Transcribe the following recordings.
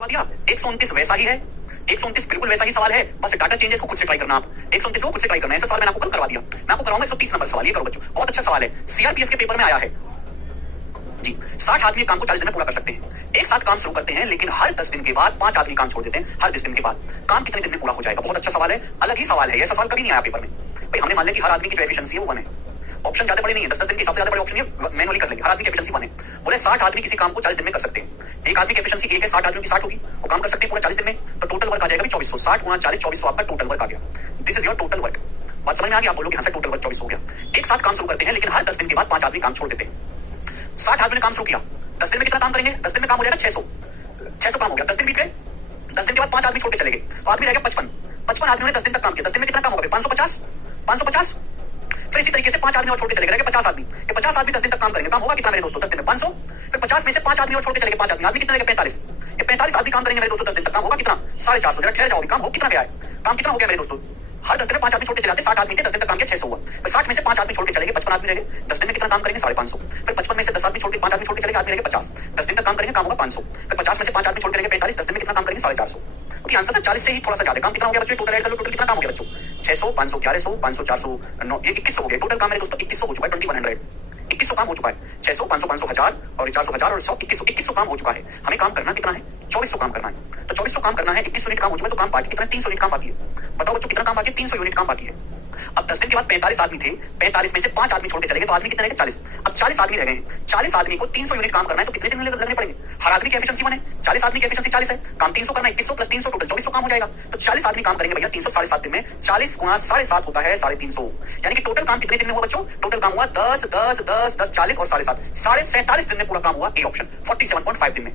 दिया 129 वैसा ही है, 129 बिल्कुल वैसा ही सवाल है, बस डाटा चेंजेस को खुद से ट्राई करना। आप 129 को खुद से ट्राई करना है। ऐसा सवाल मैंने आपको कल करवा दिया, मैं आपको कराऊंगा 130 नंबर सवाल। ये करो बच्चों, बहुत अच्छा सवाल है, सीआरपीएफ के पेपर में आया है जी। 60 आदमी काम को 40 दिन में पूरा कर सकते हैं। एक साथ काम शुरू करते हैं, लेकिन हर 10 दिन के बाद 5 आदमी काम छोड़ देते हैं। हर 10 दिन के बाद काम कितने दिन में पूरा हो जाएगा? बहुत अच्छा सवाल है, अलग ही सवाल है। ऐसा सवाल कभी नहीं आया पेपर में। भाई हमने मान लिया कि हर आदमी की जो एफिशिएंसी है वो 1 है। ऑप्शन ज्यादा बड़े नहीं है, 10 दिन के हिसाब से ज्यादा बड़े ऑप्शन है, मैनुअली कर लेंगे। हर आदमी की एफिशिएंसी 1 है। बोले 60 आदमी किसी काम को 40 दिन में कर सकते हैं। एक आदमी की एफिशिएंसी 1 है, 60 आदमियों की 60 होगी, वो काम कर सकते हैं पूरा 40 दिन में। तो टोटल वर्क आ जाएगा 2400। 60 गुणा 40, 2400 आपका टोटल वर्क आ गया। This is your total work. बात समझ में आ गई? आप बोलोगे हाँ सर टोटल वर्क 2400 हो गया। एक साथ काम शुरू करते हैं, लेकिन हर 10 दिन के बाद 5 आदमी काम छोड़ देते हैं। 60 आदमी ने काम शुरू किया, 10 दिन में कितना काम करेंगे? 10 दिन में काम हो जाएगा 600 काम हो गया। 10 दिन बीत गए, 10 दिन के बाद 5 आदमी छोड़ के चले गए, तो आदमी रह गया 55 आदमियों ने 10 दिन तक काम किया। 10 दिन में कितना काम होगा? 550। फिर इसी तरीके से 5 आदमी और छोड़ के चले गए, 50 आदमी। ये 50 आदमी 10 दिन तक काम करेंगे, काम होगा कितना मेरे दोस्तों? 10 दिन में 500। फिर 50 में से 5 आदमी और छोड़ के चले गए, 5 आदमी कितना रहेगा? 45। ये 45 आदमी काम करेंगे मेरे दोस्तों 10 दिन तक, काम होगा कितना? 450। जरा ठहर जाओ, काम हो कितना गया है? काम कितना हो गया मेरे दोस्तों? हर 10 दिन में 5 आदमी छोड़ के चले जाते, 60 आदमी थे, 10 दिन तक काम किया 600 हुआ। फिर 60 में से 5 आदमी छोड़ के चले गए, 55 आदमी रह गए। 10 दिन में कितना काम करेंगे? 550। फिर 55 में से 10 आदमी छोड़ के 5 आदमी छोड़ के चले गए, आदमी रह गए 50। 10 दिन तक काम करेंगे, काम होगा 500। फिर 50 में से 5 आदमी छोड़ के चले गए 45, 10 दिन में कितना काम करेंगे? 450। ओके, आंसर था 40 से ही थोड़ा सा ज्यादा। काम कितना हो गया बच्चों? टोटल ऐड कर लो, टोटल कितना काम हो गया बच्चों? 600, 500, 1100, 500, 400, 9, ये 2100 हो गया। टोटल काम मेरे दोस्तों 2100 हो चुका है। 2100 2100 काम हो चुका है। 600, 500, 500, 1000 और 400, 1000 और 100, 2100 काम हो चुका है। हमें काम करना कितना है? 2400 काम करना है। तो 2400 काम करना है, 21 यूनिट काम हो चुका है, तो काम बाकी कितना? 300 यूनिट काम बाकी है। बताओ बच्चों कितना काम बाकी है? 300 यूनिट काम बाकी है। अब 10 दिन के बाद 45 आदमी थे, 45 में से 5 आदमी छोड़ के चले गए, तो आदमी कितने रह गए? 40। अब 40 आदमी रह गए हैं, 40 आदमी को 300 यूनिट काम करना है, तो कितने दिन लगने पड़ेंगे? हर आदमी की एफिशिएंसी 1 है, 40 आदमी की एफिशिएंसी 40 है, काम 300 करना है, 2100 प्लस 300 टोटल 2400 काम हो जाएगा। तो 40 आदमी काम करेंगे भैया 300 7.5 दिन में। 40 गुणा 7.5 होता है 350, यानी कि टोटल काम कितने दिन में हुआ बच्चों? टोटल काम हुआ 10 10 10 10 40 और 7.5 47 दिन में पूरा काम हुआ। ए ऑप्शन 47.5 दिन में।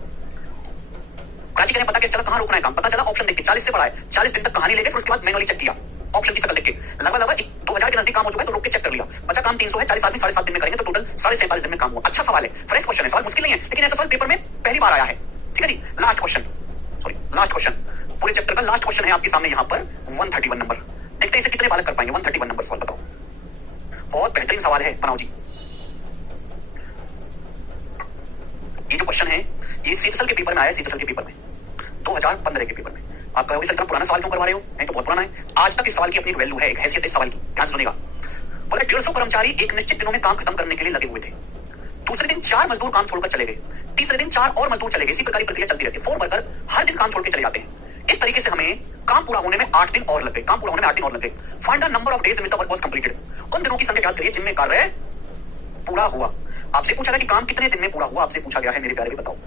प्राची करें पता कैसे चला? कहां रोकना है काम पता चला, ऑप्शन देख के 40 से बढ़ा है, 40 दिन तक कहानी लेके फिर उसके बाद मैनुअली चेक किया, ऑप्शन की शक्ल देख के लगभग 2000 के नजदीक काम हो चुका है, तो रोक के चेक कर लिया। बचा काम 300 है, 40 आदमी 7.5 दिन में करेंगे, तो टोटल 47.5 दिन में काम हुआ। अच्छा सवाल है, फ्रेश क्वेश्चन है, सवाल मुश्किल नहीं है, लेकिन ऐसा सवाल पेपर में पहली बार आया है। ठीक है जी, लास्ट क्वेश्चन, लास्ट क्वेश्चन, पूरे चैप्टर का लास्ट क्वेश्चन है आपके सामने यहाँ पर 131 नंबर। देखते हैं इसे कितने बालक कर पाएंगे। 131 नंबर सवाल बताओ, बहुत बेहतरीन सवाल है, बनाओ जी। ये जो क्वेश्चन है ये सीजीएल के पेपर में आया है, सीजीएल के पेपर में 2015 के पेपर में। आप कहोगे सर इतना पुराना सवाल क्यों करवा रहे हो? नहीं तो बहुत पुराना है, आज तक इस सवाल की अपनी वैल्यू है, एक हैसियत है इस सवाल की। ध्यान सुनेगा। बोले 150 कर्मचारी एक निश्चित दिनों में काम खत्म करने के लिए लगे हुए थे। दूसरे दिन 4 मजदूर काम छोड़कर चले गए, तीसरे दिन 4 और मजदूर चले गए। इसी प्रकार की प्रक्रिया चलती रहती है। 4 वर्कर हर दिन काम छोड़ के चले जाते हैं। इस तरीके से हमें काम पूरा होने में 8 दिन और लग गए। काम पूरा होने में 8 दिन और लग गए। Find the number of days in which the work was completed. उन दिनों की संख्या ज्ञात करिए जिनमें कार्य पूरा हुआ। आपसे पूछा गया कि काम कितने दिन में पूरा हुआ, आपसे पूछा गया है मेरे प्यारे, बताओ।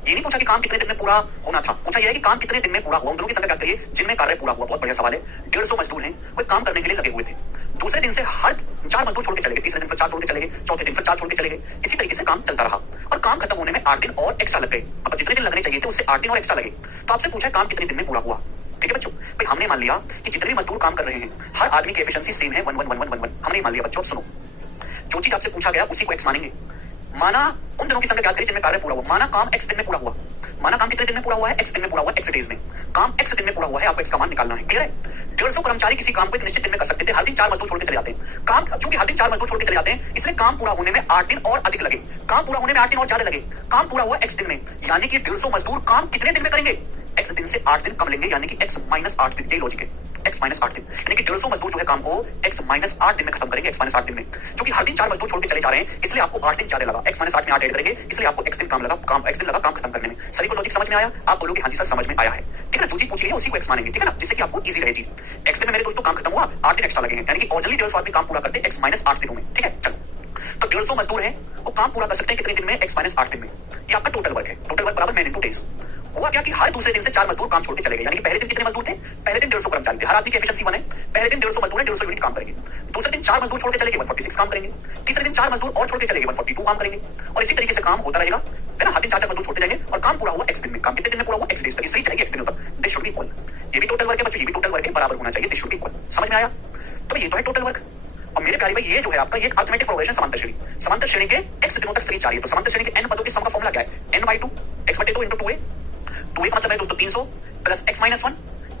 ये नहीं पूछा कि काम कितने दिन में पूरा होना था, पूछा यह है कि काम कितने दिन में पूरा हुआ। उन दोनों की संख्या क्या करिए जिनमें कार्य पूरा हुआ। बहुत बढ़िया सवाल है। 150 मजदूर हैं, वो काम करने के लिए लगे हुए थे। दूसरे दिन से हर 4 मजदूर छोड़ के चले गए, तीसरे दिन फिर 4 छोड़ के चले गए, चौथे दिन फिर 4 छोड़ के चले गए। इसी तरीके से काम चलता रहा और काम खत्म होने में 8 दिन और एक्स्ट्रा लग गए। अब जितने दिन लगने चाहिए थे उससे 8 दिन और एक्स्ट्रा लगे। तो आपसे पूछा काम कितने दिन में पूरा हुआ। ठीक है बच्चों, भाई हमने मान लिया कि जितने भी मजदूर काम कर रहे हैं हर आदमी की एफिशिएंसी सेम है 1 हमने मान लिया बच्चों। सुनो, जो चीज आपसे पूछा गया उसी को एक्स मानेंगे। माना उन दिनों की संख्या ज्ञात करिए जिनमें कार्य पूरा हुआ। माना काम एक्स दिन में पूरा हुआ। माना काम कितने दिन में पूरा हुआ है? एक्स दिन में पूरा हुआ, एक्स डेज में। काम एक्स दिन में पूरा हुआ है, आपको एक्स का मान निकालना है। क्लियर है? 150 कर्मचारी किसी काम को एक निश्चित दिन में कर सकते थे, हर दिन 4 मजदूर छोड़ के चले जाते हैं। काम चूंकि हर दिन 4 मजदूर छोड़ के चले जाते हैं, इसलिए काम पूरा होने में 8 दिन और अधिक लगे। काम पूरा होने में 8 दिन और ज्यादा लगे। काम पूरा हुआ एक्स दिन में, यानी कि 150 मजदूर काम कितने दिन में करेंगे? एक्स दिन से 8 दिन कम लेंगे, यानी कि एक्स माइनस 8 दिन। ये लॉजिक है, एक्स माइनस 8 दिन, यानी कि 150 मजदूर जो है काम को एक्स माइनस 8 दिन में खत्म करेंगे, एक्स माइनस 8 दिन में। क्योंकि हर दिन 4 मजदूर छोड़ के चले जा रहे हैं, इसलिए आपको 8 दिन ज्यादा लगा। एक्स माइनस 8 में 8 ऐड करेंगे, इसलिए आपको एक्स दिन काम लगा, काम एक्स दिन लगा काम खत्म करने में। सभी को लॉजिक समझ में आया? आप बोलोगे हाँ जी सर समझ में आया है। ठीक है ना? जो चीज पूछी गई उसी को एक्स मानेंगे, ठीक है ना, जिससे कि आपको इजी रहे चीज। एक्स दिन में मेरे दोस्तों काम खत्म हुआ, 8 दिन एक्स्ट्रा लगे हैं, यानी कि ओरिजिनली 150 आदमी काम पूरा करते एक्स माइनस 8 दिनों में। ठीक है, चलो। तो 150 मजदूर हैं, वो काम पूरा कर सकते हैं कितने दिन में? एक्स माइनस 8 दिन में। ये आपका टोटल वर्क है। टोटल वर्क बराबर मैन इनटू डेज। हुआ क्या कि हर दूसरे दिन से 4 मजदूर काम छोड़ के चले गए, यानी कि पहले दिन कितने मजदूर थे? पहले दिन 150 कर्मचारी थे, हर आदमी की एफिशिएंसी 1 है। पहले दिन 150 मजदूर है, 150 यूनिट काम करेंगे। दूसरे दिन 4 मजदूर छोड़ के चले गए, 146 काम करेंगे। तीसरे दिन 4 मजदूर और छोड़ के चले गए, 142 काम करेंगे। और इसी तरीके से काम होता रहेगा, है ना? हर दिन 4 मजदूर छोड़ते जाएंगे और काम पूरा हुआ एक्स दिन में। काम कितने दिन में पूरा हुआ? एक्स डेज तक। सही चलेगी एक्स दिनों तक। This should be equal. ये भी टोटल वर्क है बच्चों, ये भी टोटल वर्क है, बराबर होना चाहिए। This should be equal. समझ में आया? तो ये तो है टोटल वर्क। और मेरे प्यारे भाई ये जो है आपका ये अरिथमेटिक प्रोग्रेशन समांतर श्रेणी। समांतर श्रेणी के एक्स दिनों तक सीरीज जा रही है, तो समांतर श्रेणी के n पदों के सम का फॉर्मूला क्या है? n/2 x/2 * 2a। 2a का मतलब है दोस्तों 300 plus x - 1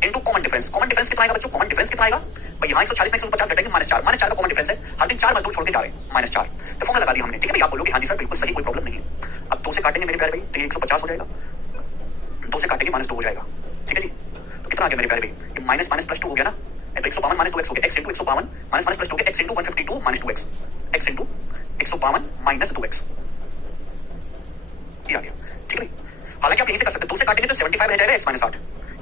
into common difference. Common difference कितना आएगा बच्चों? कॉमन डिफरेंस कितना आएगा भाई? यहाँ 140 में 150 घटेंगे, -4। -4 का कॉमन डिफरेंस है, हर दिन 4 मजदूर छोड़ के जा रहे हैं, -4। तो फॉर्मूला लगा दिया हमने। ठीक है भाई, आप बोलोगे हाँ जी सर बिल्कुल सही, कोई प्रॉब्लम नहीं है। अब 2 से काटेंगे मेरे प्यारे भाई, तो 150 हो जाएगा। 2 से काटेंगे -2 हो जाएगा। ठीक है जी, तो कितना आ गया मेरे प्यारे भाई, ये माइनस माइनस प्लस 2 हो गया ना, तो 152 माइनस 2x हो गया, x into 152 minus minus plus 2 हो गया, x into 152 minus 2x, x into 152 minus 2x, ये आ गया। ठीक है भाई, हालांकि आप यहीं से कर सकते हैं, 2 से काटेंगे तो 75 रह जाएगा, x माइनस 8,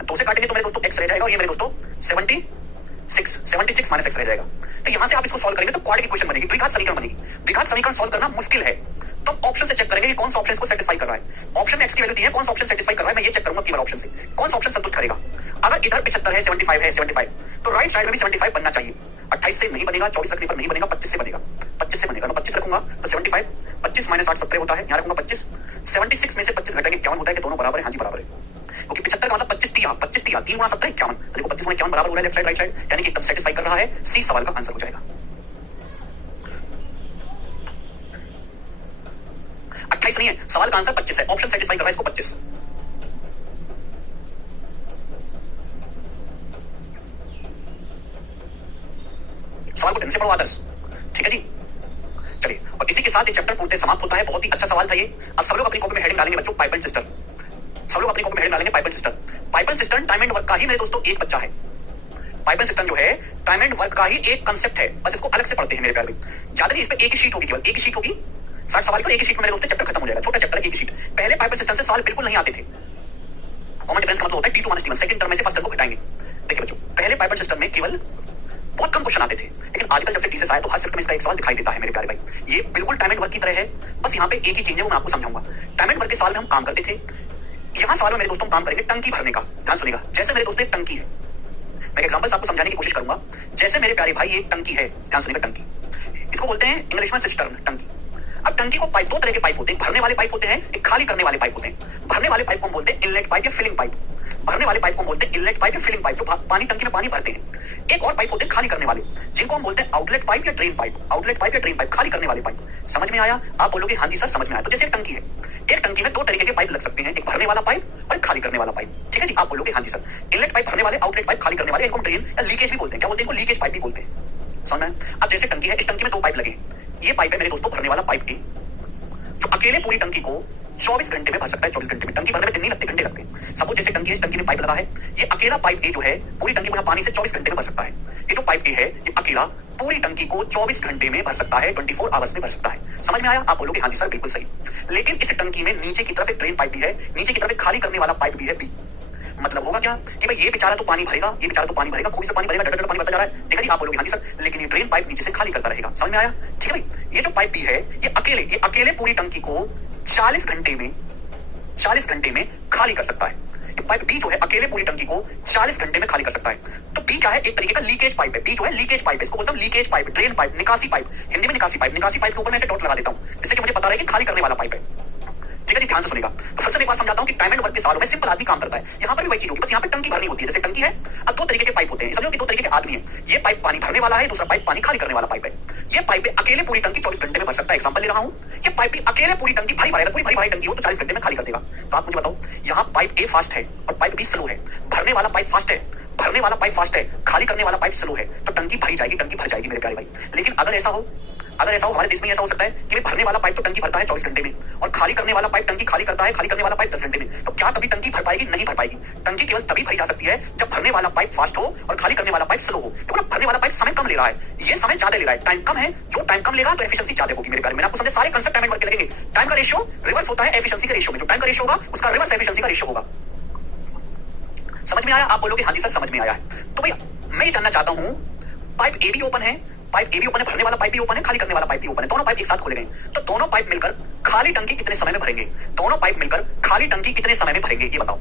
2 से काटेंगे तो मेरे दोस्तों x रह जाएगा, और ये मेरे दोस्तों 76 माइनस x रह जाएगा। तो यहां से आप इसको सॉल्व करेंगे तो क्वाड्रेटिक इक्वेशन बनेगी, द्विघात समीकरण बनेगी। द्विघात समीकरण सॉल्व करना मुश्किल है, तो हम ऑप्शन से चेक करेंगे कि कौन सा ऑप्शन इसको सेटिस्फाई कर रहा है। ऑप्शन में x की वैल्यू दी है, कौन सा ऑप्शन सेटिस्फाई कर रहा है, मैं ये चेक करूंगा केवल ऑप्शन से, कौन सा ऑप्शन संतुष्ट करेगा। अगर इधर 75 है, 75 है, 75, तो राइट साइड में भी 75 बनना चाहिए। 28 से नहीं बनेगा, 24 रखने पर नहीं बनेगा, 25 से बनेगा, 25 से बनेगा, मैं 25 रखूंगा तो 75, 25 माइनस 8 17 होता है, यहाँ रखूंगा 25, 76 में से 25 घटाएंगे 51 होता है कि दोनों बराबर है, हाँ जी बराबर है, क्योंकि 75 का मतलब 25 दिया, 3 गुना 17 51, देखो 25 गुना 51 बराबर हो रहा है, लेफ्ट साइड राइट साइड, यानी कि एकदम सेटिस्फाई कर रहा है, सी सवाल का आंसर हो जाएगा। 28 नहीं है, सवाल का आंसर 25 है, ऑप्शन सेटिस्फाई कर रहा है इसको 25। सवाल को ढंग से पढ़ो आदर्श, ठीक है जी। चलिए, और इसी के साथ ये चैप्टर पूर्णतः समाप्त होता है। बहुत ही अच्छा सवाल था ये। अब सब लोग अपनी कॉपी में हेडिंग डालेंगे बच्चों, पाइप एंड सिस्टम। सब लोग अपनी कॉपी में हेडिंग डालेंगे pipe and system. Pipe and system time and work का ही मेरे दोस्तों एक बच्चा है। पाइप एंड सिस्टम जो है टाइम एंड वर्क का ही एक कंसेप्ट है, बस इसको अलग से पढ़ते हैं मेरे प्यारे। ज्यादा नहीं, इस पे एक ही शीट होगी, केवल एक ही शीट होगी, 60 सवाल की एक ही शीट में मेरे दोस्तों चैप्टर खत्म हो जाएगा। छोटा चैप्टर एक ही शीट। पहले पाइप एंड सिस्टम से सवाल बिल्कुल नहीं आते थे। कॉमन डिफरेंस का मतलब होता है T2 - T1, सेकंड टर्म में से फर्स्ट टर्म को घटाएंगे। देखिए बच्चों, पहले पाइप एंड सिस्टम में केवल बहुत कम क्वेश्चन आते थे, लेकिन आजकल जब से टीचर्स आए तो हर शिफ्ट में इसका एक सवाल दिखाई देता है मेरे प्यारे भाई। ये बिल्कुल टाइम एंड वर्क की तरह है, बस यहाँ पे एक ही चीज है, वो मैं आपको समझाऊंगा। टाइम एंड वर्क के साल में हम काम करते थे, यहाँ साल में मेरे दोस्तों काम करेंगे टंकी भरने का। ध्यान सुनिएगा, जैसे मेरे दोस्तों एक टंकी है, मैं एग्जांपल आपको समझाने की कोशिश करूंगा। जैसे मेरे प्यारे भाई एक टंकी है, ध्यान सुनिएगा, टंकी इसको बोलते हैं इंग्लिश में सिस्टर्न, टंकी। अब टंकी को पाइप, दो तरह के पाइप होते हैं, भरने वाले पाइप होते हैं, एक खाली करने वाले पाइप होते हैं। भरने वाले पाइप को हम बोलते हैं इनलेट पाइप या फिलिंग पाइप। भरने वाले पाइप को बोलते हैं इनलेट पाइप या फिलिंग पाइप, जो पानी टंकी में पानी भरते हैं। एक और पाइप होते हैं खाली करने वाले, जिनको हम बोलते हैं आउटलेट पाइप या ड्रेन पाइप। आउटलेट पाइप या ड्रेन पाइप, खाली करने वाले पाइप। समझ में आया? आप बोलोगे हाँ जी सर समझ में आया। तो जैसे एक टंकी है, एक टंकी में दो तरीके के पाइप लग सकते हैं, एक भरने वाला पाइप और एक खाली करने वाला पाइप। ठीक है जी, आप बोलोगे हाँ जी सर। इनलेट पाइप भरने वाले, आउटलेट पाइप खाली करने वाले, इनको ड्रेन या लीकेज भी बोलते हैं। क्या बोलते हैं? इनको लीकेज पाइप भी बोलते हैं। समझ में? अब जैसे टंकी है, इस टंकी में दो पाइप लगे। ये पाइप है मेरे दोस्तों भरने वाला पाइप ए, जो अकेले पूरी टंकी को 24 घंटे में भर सकता है। 24 घंटे में, टंकी भरने में दिन नहीं लगते, घंटे लगते हैं। सपोज जैसे टंकी है, इस टंकी में पाइप लगा है, ये अकेला पाइप ए जो है पूरी टंकी को पानी से 24 घंटे में भर सकता है। ये जो पाइप ए है, ये अकेला पूरी टंकी को 24 घंटे में भर सकता है, 24 आवर्स में भर सकता है। समझ में आया? आप बोलोगे हाँ जी सर बिल्कुल सही। लेकिन इस टंकी में नीचे की तरफ एक ड्रेन पाइप भी है, नीचे की तरफ एक खाली करने वाला पाइप भी है बी। मतलब होगा क्या कि भाई ये बेचारा तो पानी भरेगा, ये बेचारा तो पानी भरेगा, खूब से पानी भरेगा, डट पानी भरता जा रहा है। ठीक है जी, आप बोलोगे हाँ जी सर, लेकिन ये ड्रेन पाइप नीचे से खाली करता रहेगा। समझ में आया? ठीक है भाई, ये जो पाइप बी है, ये अकेले पूरी टंकी को 40 घंटे में खाली कर सकता है। पाइप बी जो है अकेले पूरी टंकी को 40 घंटे में खाली कर सकता है। तो बी क्या है? एक तरीके का लीकेज पाइप है। बी जो है लीकेज पाइप है, इसको बोलता हूं लीकेज पाइप, ड्रेन पाइप, निकासी पाइप, हिंदी में निकासी पाइप। निकासी पाइप के ऊपर मैं ऐसे डॉट लगा देता हूं, जिससे कि मुझे पता रहे कि खाली करने वाला पाइप है। ठीक है जी, ध्यान से सुनेगा। तो फिर से एक बार समझाता हूं कि टाइम एंड वर्क के सालों में सिंपल आदमी काम करता है। यहां पर भी वही चीज होगी, बस यहां पे टंकी भरनी होती है। जैसे टंकी है, अब दो तरीके के पाइप होते हैं, समझो कि दो तरीके के आदमी है। ये पाइप पानी भरने वाला है, दूसरा पाइप पानी खाली करने वाला पाइप है। ये पाइप अकेले पूरी टंकी 24 घंटे में भर सकता है। एग्जांपल ले रहा हूं, ये पाइप अकेले पूरी टंकी भारी भरेगा, पूरी भारी टंकी हो तो 40 घंटे में खाली कर देगा। तो आप मुझे बताओ, यहाँ पाइप ए फास्ट है और पाइप बी स्लो है। भरने वाला पाइप फास्ट है, भरने वाला पाइप फास्ट है, खाली करने वाला पाइप स्लो है। तो टंकी भरी जाएगी, टंकी भर जाएगी मेरे प्यारे भाई। लेकिन अगर ऐसा हो, हमारे देश में ऐसा हो सकता है कि भरने वाला पाइप तो टंकी भरता है 24 घंटे में, और खाली करने वाला पाइप टंकी खाली करता है, खाली करने वाला पाइप 10 घंटे में। तो क्या कभी टंकी भर पाएगी? नहीं भर पाएगी। टंकी केवल तभी भरी जा सकती है जब भरने वाला पाइप फास्ट हो और खाली करने वाला पाइप स्लो हो। तो भरने वाला पाइप समय कम ले रहा है, ये समय ज्यादा ले रहा है, टाइम कम है। जो टाइम कम लेगा तो एफिशिएंसी ज्यादा होगी मेरे प्यारे। मैंने आपको समझे, सारे कंसेप्ट टाइम एंड वर्क के लगेंगे। टाइम का रेशियो रिवर्स होता है एफिशिएंसी के रेशियो में। जो टाइम का रेशियो होगा उसका रिवर्स एफिशिएंसी का रेशियो होगा। समझ में आया? आप बोलोगे हाँ जी सर समझ में आया है। तो भैया मैं ये जानना चाहता हूं, पाइप ए भी ओपन है, पाइप ए भी ओपन है, भरने वाला पाइप भी ओपन है, खाली करने वाला पाइप भी ओपन है। दोनों पाइप एक साथ खोले गए, तो दोनों पाइप मिलकर खाली टंकी कितने समय में भरेंगे? दोनों पाइप मिलकर खाली टंकी कितने समय में भरेंगे, ये बताओ।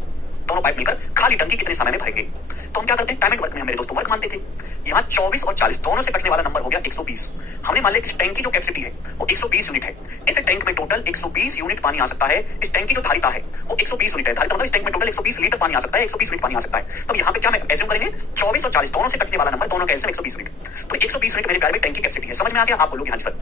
दोनों पाइप मिलकर खाली टंकी कितने समय में भरेंगे? तो हम क्या करते हैं, टाइम एंड वर्क में हम मेरे दोस्तों वर्क मानते थे। यहाँ 24 और 40 दोनों से कटने वाला नंबर हो गया 120। हमने मान लिया इस टैंक की जो कैपेसिटी है वो 120 यूनिट है। इस टैंक में टोटल 120 यूनिट पानी आ सकता है। इस टैंक की जो धारिता है वो 120 यूनिट है। धारिता मतलब इस टैंक में टोटल 120 लीटर पानी आ सकता है, 120 यूनिट पानी आ सकता है। तो यहाँ पे क्या मैं एज्यूम करेंगे, 24 और 40 दोनों से कटने वाला नंबर, दोनों का एल्सियम 120 यूनिट। तो 120 यूनिट मेरे प्यारे में टैंक की कैपेसिटी है। समझ में आ गया? आप बोलोगे हाँ सर।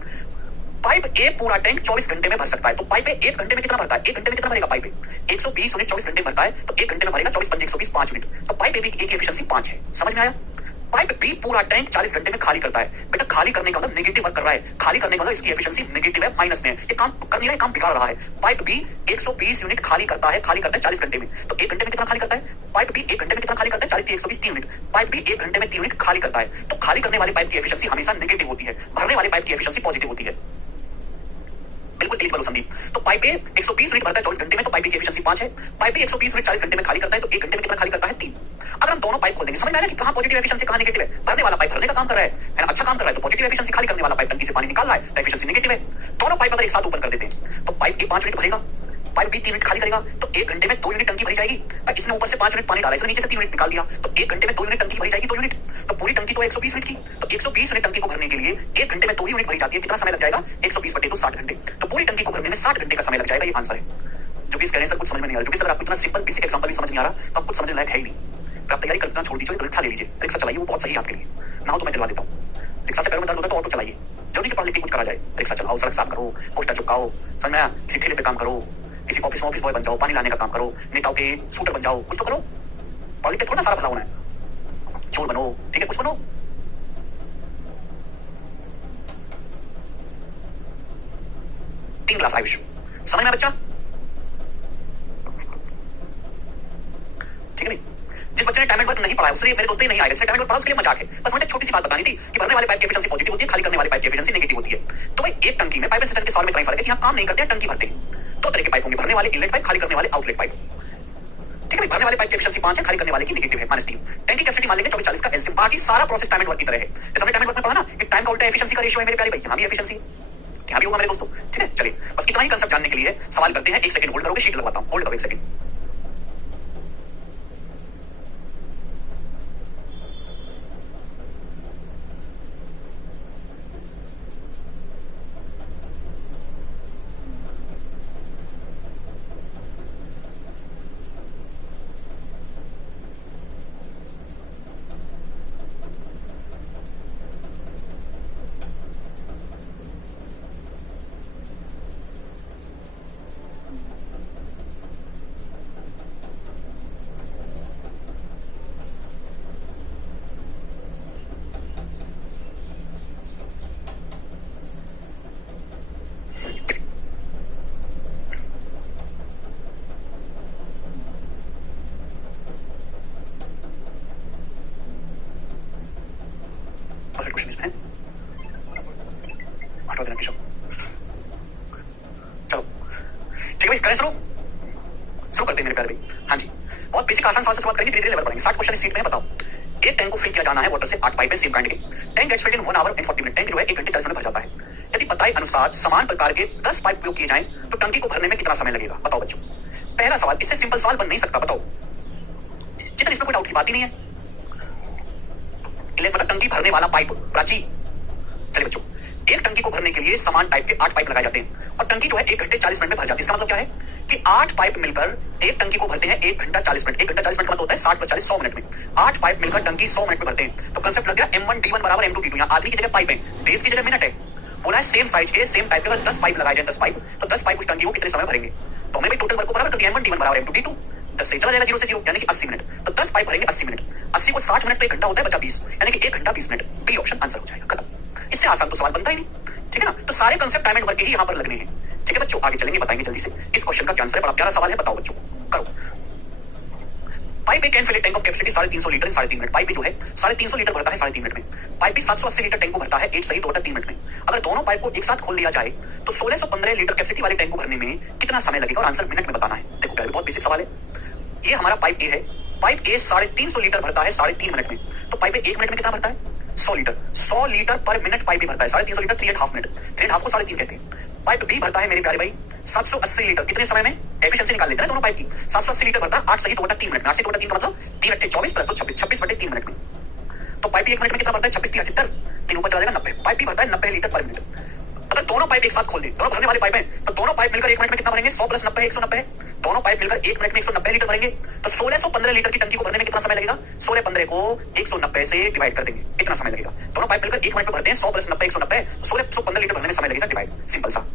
पाइप ए पूरा टैंक 24 घंटे में भर सकता है। तो पाइप ए 1 घंटे में कितना भरता है? 1 घंटे में कितना भरेगा? पाइप ए 120 यूनिट 24 घंटे में भरता है, तो 1 घंटे में भरेगा 24 × 5 = 120 5 यूनिट। तो पाइप ए की एफिशिएंसी 5 है। समझ में आया? पाइप बी पूरा टैंक 40 घंटे में खाली करता है। बेटा खाली करने का मतलब नेगेटिव वर्क कर रहा है, खाली करने का मतलब इसकी एफिशिएंसी नेगेटिव है, माइनस में है, ये काम कर नहीं रहा है, काम बिगाड़ रहा है। पाइप बी 120 यूनिट खाली करता है 40 घंटे में। तो 1 घंटे में कितना खाली करता है? पाइप बी 1 घंटे में कितना खाली करता है? 40 120 3 यूनिट। पाइप बी 1 घंटे में 3 यूनिट खाली करता है। तो खाली करने वाले पाइप की एफिशिएंसी हमेशा नेगेटिव होती है, भरने वाले पाइप की एफिशिएंसी पॉजिटिव होती है। बिल्कुल तेज बोलो संदीप। तो पाइप ए 120 यूनिट भरता है 24 घंटे में, तो पाइप बी की एफिशिएंसी 5 है। पाइप बी 120 यूनिट 40 घंटे में खाली करता है, तो 1 घंटे में कितना खाली करता है? 3। अगर हम दोनों पाइप खोल देंगे, समझ में आएगा कि कहां पॉजिटिव एफिशिएंसी कहां नेगेटिव है। भरने वाला पाइप भरने का काम कर रहा है ना, अच्छा काम कर रहा है, तो पॉजिटिव एफिशिएंसी। खाली करने वाला पाइप टंकी से पानी निकाल रहा है, तो एफिशिएंसी नेगेटिव है। दोनों पाइप अगर एक साथ ओपन कर देते हैं, तो पाइप ए 5 यूनिट भरेगा, पाइप बी 3 यूनिट खाली करेगा, तो 1 घंटे में 2 यूनिट टंकी भरी जाएगी। इसने ऊपर से 5 यूनिट पानी डाला, इसने नीचे से 3 यूनिट निकाल दिया, तो 1 घंटे में 2 यूनिट टंकी भरी जाएगी, 2 यूनिट। तो पूरी टंकी तो 120 यूनिट की, तो 120 यूनिट टंकी को भरने के लिए 1 घंटे में 2 यूनिट भरी जाती है। कितना समय लग जाएगा? 120/2 60 घंटे। तो पूरी टंकी को भरने में 60 घंटे का समय लग जाएगा। ये आंसर है। जो भी कह रहे हैं सर कुछ समझ में नहीं आ रहा, जो भी सर आपको इतना सिंपल बेसिक एग्जांपल भी समझ नहीं आ रहा, तो आप कुछ समझने लायक है ही नहीं। तो आप तैयारी करना छोड़ दीजिए, रिक्शा ले लीजिए, रिक्शा चलाइए, वो बहुत सही है आपके लिए। ना हो तो मैं दिलवा देता हूँ। रिक्शा से पैर में दर्द होता है तो ऑटो चलाइए, जो नहीं कि पढ़ लिख के कुछ करा जाए। रिक्शा चलाओ, सड़क साफ करो, पोस्टर चिपकाओ, समझ में आया? किसी ठेले पे काम करो, किसी ऑफिस में ऑफिस बॉय बन जाओ, पानी लाने का काम करो, नेताओं के शूटर बन जाओ, कुछ तो करो। पढ़ लिख के थोड़ा सारा भला होना है, चोर बनो, ठीक है, कुछ बनो। तीन क्लास आयुष, समझ में बच्चा? ठीक है नहीं? जिस बच्चे ने टाइम एंड वर्क नहीं पढ़ा है उससे मेरे दोस्त नहीं आएगा, जिसने टाइम एंड वर्क पढ़ा उसके लिए मजाक है। बस मुझे छोटी सी बात बतानी थी कि भरने वाले पाइप की एफिशिएंसी पॉजिटिव होती है, खाली करने वाले पाइप की एफिशिएंसी नेगेटिव होती है। तो भाई एक टंकी में पाइप एंड सिस्टम के सवाल में इतना ही फर्क है कि यहाँ काम नहीं करते हैं, टंकी भरते हैं। 2 तरह के पाइप होंगे, भरने वाले इनलेट पाइप, खाली करने वाले आउटलेट पाइप। ठीक है, भरने वाले पाइप की एफिशिएंसी 5 है, खाली करने वाले की नेगेटिव है -3। टैंक की कैपेसिटी मान लेंगे 24-40 का एलसीएम। बाकी सारा प्रोसेस टाइम एंड वर्क की तरह है। जैसे हमने टाइम एंड वर्क में पढ़ा ना कि टाइम का उल्टा एफिशिएंसी का रेशियो है मेरे प्यारे भाई, यहाँ भी एफिशिएंसी यहाँ भी होगा मेरे दोस्तों। ठीक है, चलिए बस इतना ही कंसेप्ट जानने के लिए सवाल करते हैं। 1 सेकंड होल्ड करोगे, शीट लगवाता हूँ, होल्ड करो 1 सेकंड। क्वेश्चन इसमें हटवा देना केशव। चलो ठीक है भाई, करें शुरू करते हैं मेरे प्यारे भाई। हाँ जी, बहुत बेसिक आसान सवाल से शुरुआत करेंगे, धीरे धीरे लेवल बढ़ेंगे। 60 क्वेश्चन इस सीट में है। बताओ, एक टैंक को फिल किया जाना है वाटर से 8 पाइप है सेम ब्रांड के। Tank gets filled in 1 hour and 40 minute. Tank जो है 1 घंटे 40 मिनट भर जाता है। यदि बताए अनुसार समान प्रकार के 10 पाइप उपयोग किए जाएं तो टंकी को भरने में कितना समय लगेगा? बताओ बच्चों। पहला सवाल, इससे सिंपल सवाल बन नहीं सकता। बताओ कितना, इसमें कोई डाउट की बात ही नहीं है। मतलब टंकी भरने वाला पाइप, प्राची। चलिए बच्चों, एक टंकी को भरने के लिए समान टाइप के 8 पाइप लगाए जाते हैं और टंकी जो है 1 घंटे 40 मिनट में भर जाती है। इसका मतलब क्या है कि 8 पाइप मिलकर एक टंकी को भरते हैं 1 घंटा 40 मिनट। 1 घंटा 40 मिनट का मतलब होता है 60 + 40 100 मिनट में। 8 पाइप मिलकर टंकी 100 मिनट में भरते हैं। तो कंसेप्ट लग गया M1D1 = M2D2। यहाँ आदमी की जगह पाइप है, बेस की जगह मिनट है। बोला है सेम साइज के सेम टाइप के अगर 10 पाइप लगाए जाए, 10 पाइप, तो 10 पाइप उस टंकी को कितने समय भरेंगे? तो हमने टोटल वर्क को बराबर कर दिया, M1D1 = M2D2। 10 से चला जाएगा 0 से 0 यानी कि 80 मिनट। तो 10 पाइप भरेंगे 80 मिनट। 80 को 60 मिनट तो 1 घंटा होता है, बचा 20 यानी कि 1 घंटा 20 मिनट। बी ऑप्शन आंसर हो जाएगा, खत्म। इससे आसान तो सवाल बनता ही नहीं। ठीक है ना? तो सारे कंसेप्ट टाइम एंड वर्क के ही यहाँ पर लगने हैं। ठीक है बच्चों, आगे चलेंगे, बताएंगे जल्दी से। इस क्वेश्चन का क्या आंसर है? बड़ा प्यारा सवाल है, बताओ बच्चों, करो। Pipe A can fill a tank of capacity 350 litre in 3.5 minute. Pipe जो है 350 लीटर भरता है 3.5 मिनट में। पाइप भी 780 लीटर टैंक को भरता है 8 सही 3 मिनट में। अगर दोनों पाइप को एक साथ खोल दिया जाए तो 1615 लीटर कैपेसिटी वाले टैंक को भरने में कितना समय लगेगा? और आंसर मिनट में बताना है। देखो प्यारे, बहुत बेसिक सवाल है। ये हमारा पाइप ए है। पाइप ए 350 लीटर भरता है 3.5 मिनट में। तो पाइप ए 1 मिनट में कितना भरता है? 100 लीटर। 100 लीटर पर मिनट पाइप भी भरता है। 350 लीटर 3.5 मिनट। 3.5 को 3.5 कहते हैं। पाइप बी भरता है मेरे प्यारे भाई 780 लीटर। कितने समय में? एफिशिएंसी निकाल लेते हैं दोनों पाइप की। 780 लीटर भरता है 8 सही 2/3 मिनट में। 8 से 2/3 का मतलब 3 × 24 + 2 26, 26/3 मिनट में। तो पाइप 1 मिनट में कितना भरता है? 26 × 3 78, 3 ऊपर चला जाएगा 90। पाइप भी भरता है 90 लीटर पर मिनट। अगर दोनों पाइप एक साथ खोल दें, दोनों भरने वाले पाइप हैं, तो दोनों पाइप मिलकर 1 मिनट में कितना भरेंगे? 100 + 90 190। दोनों पाइप मिलकर 1 मिनट में 190 लीटर भरेंगे। तो 1615 लीटर की टंकी को भरने में कितना समय लगेगा? 1615 को 190 से डिवाइड कर देंगे, कितना समय लगेगा? दोनों पाइप मिलकर 1 मिनट में भरते हैं 100 + 90 190, तो 1615 लीटर भरने में समय लगेगा, डिवाइड, सिंपल सा।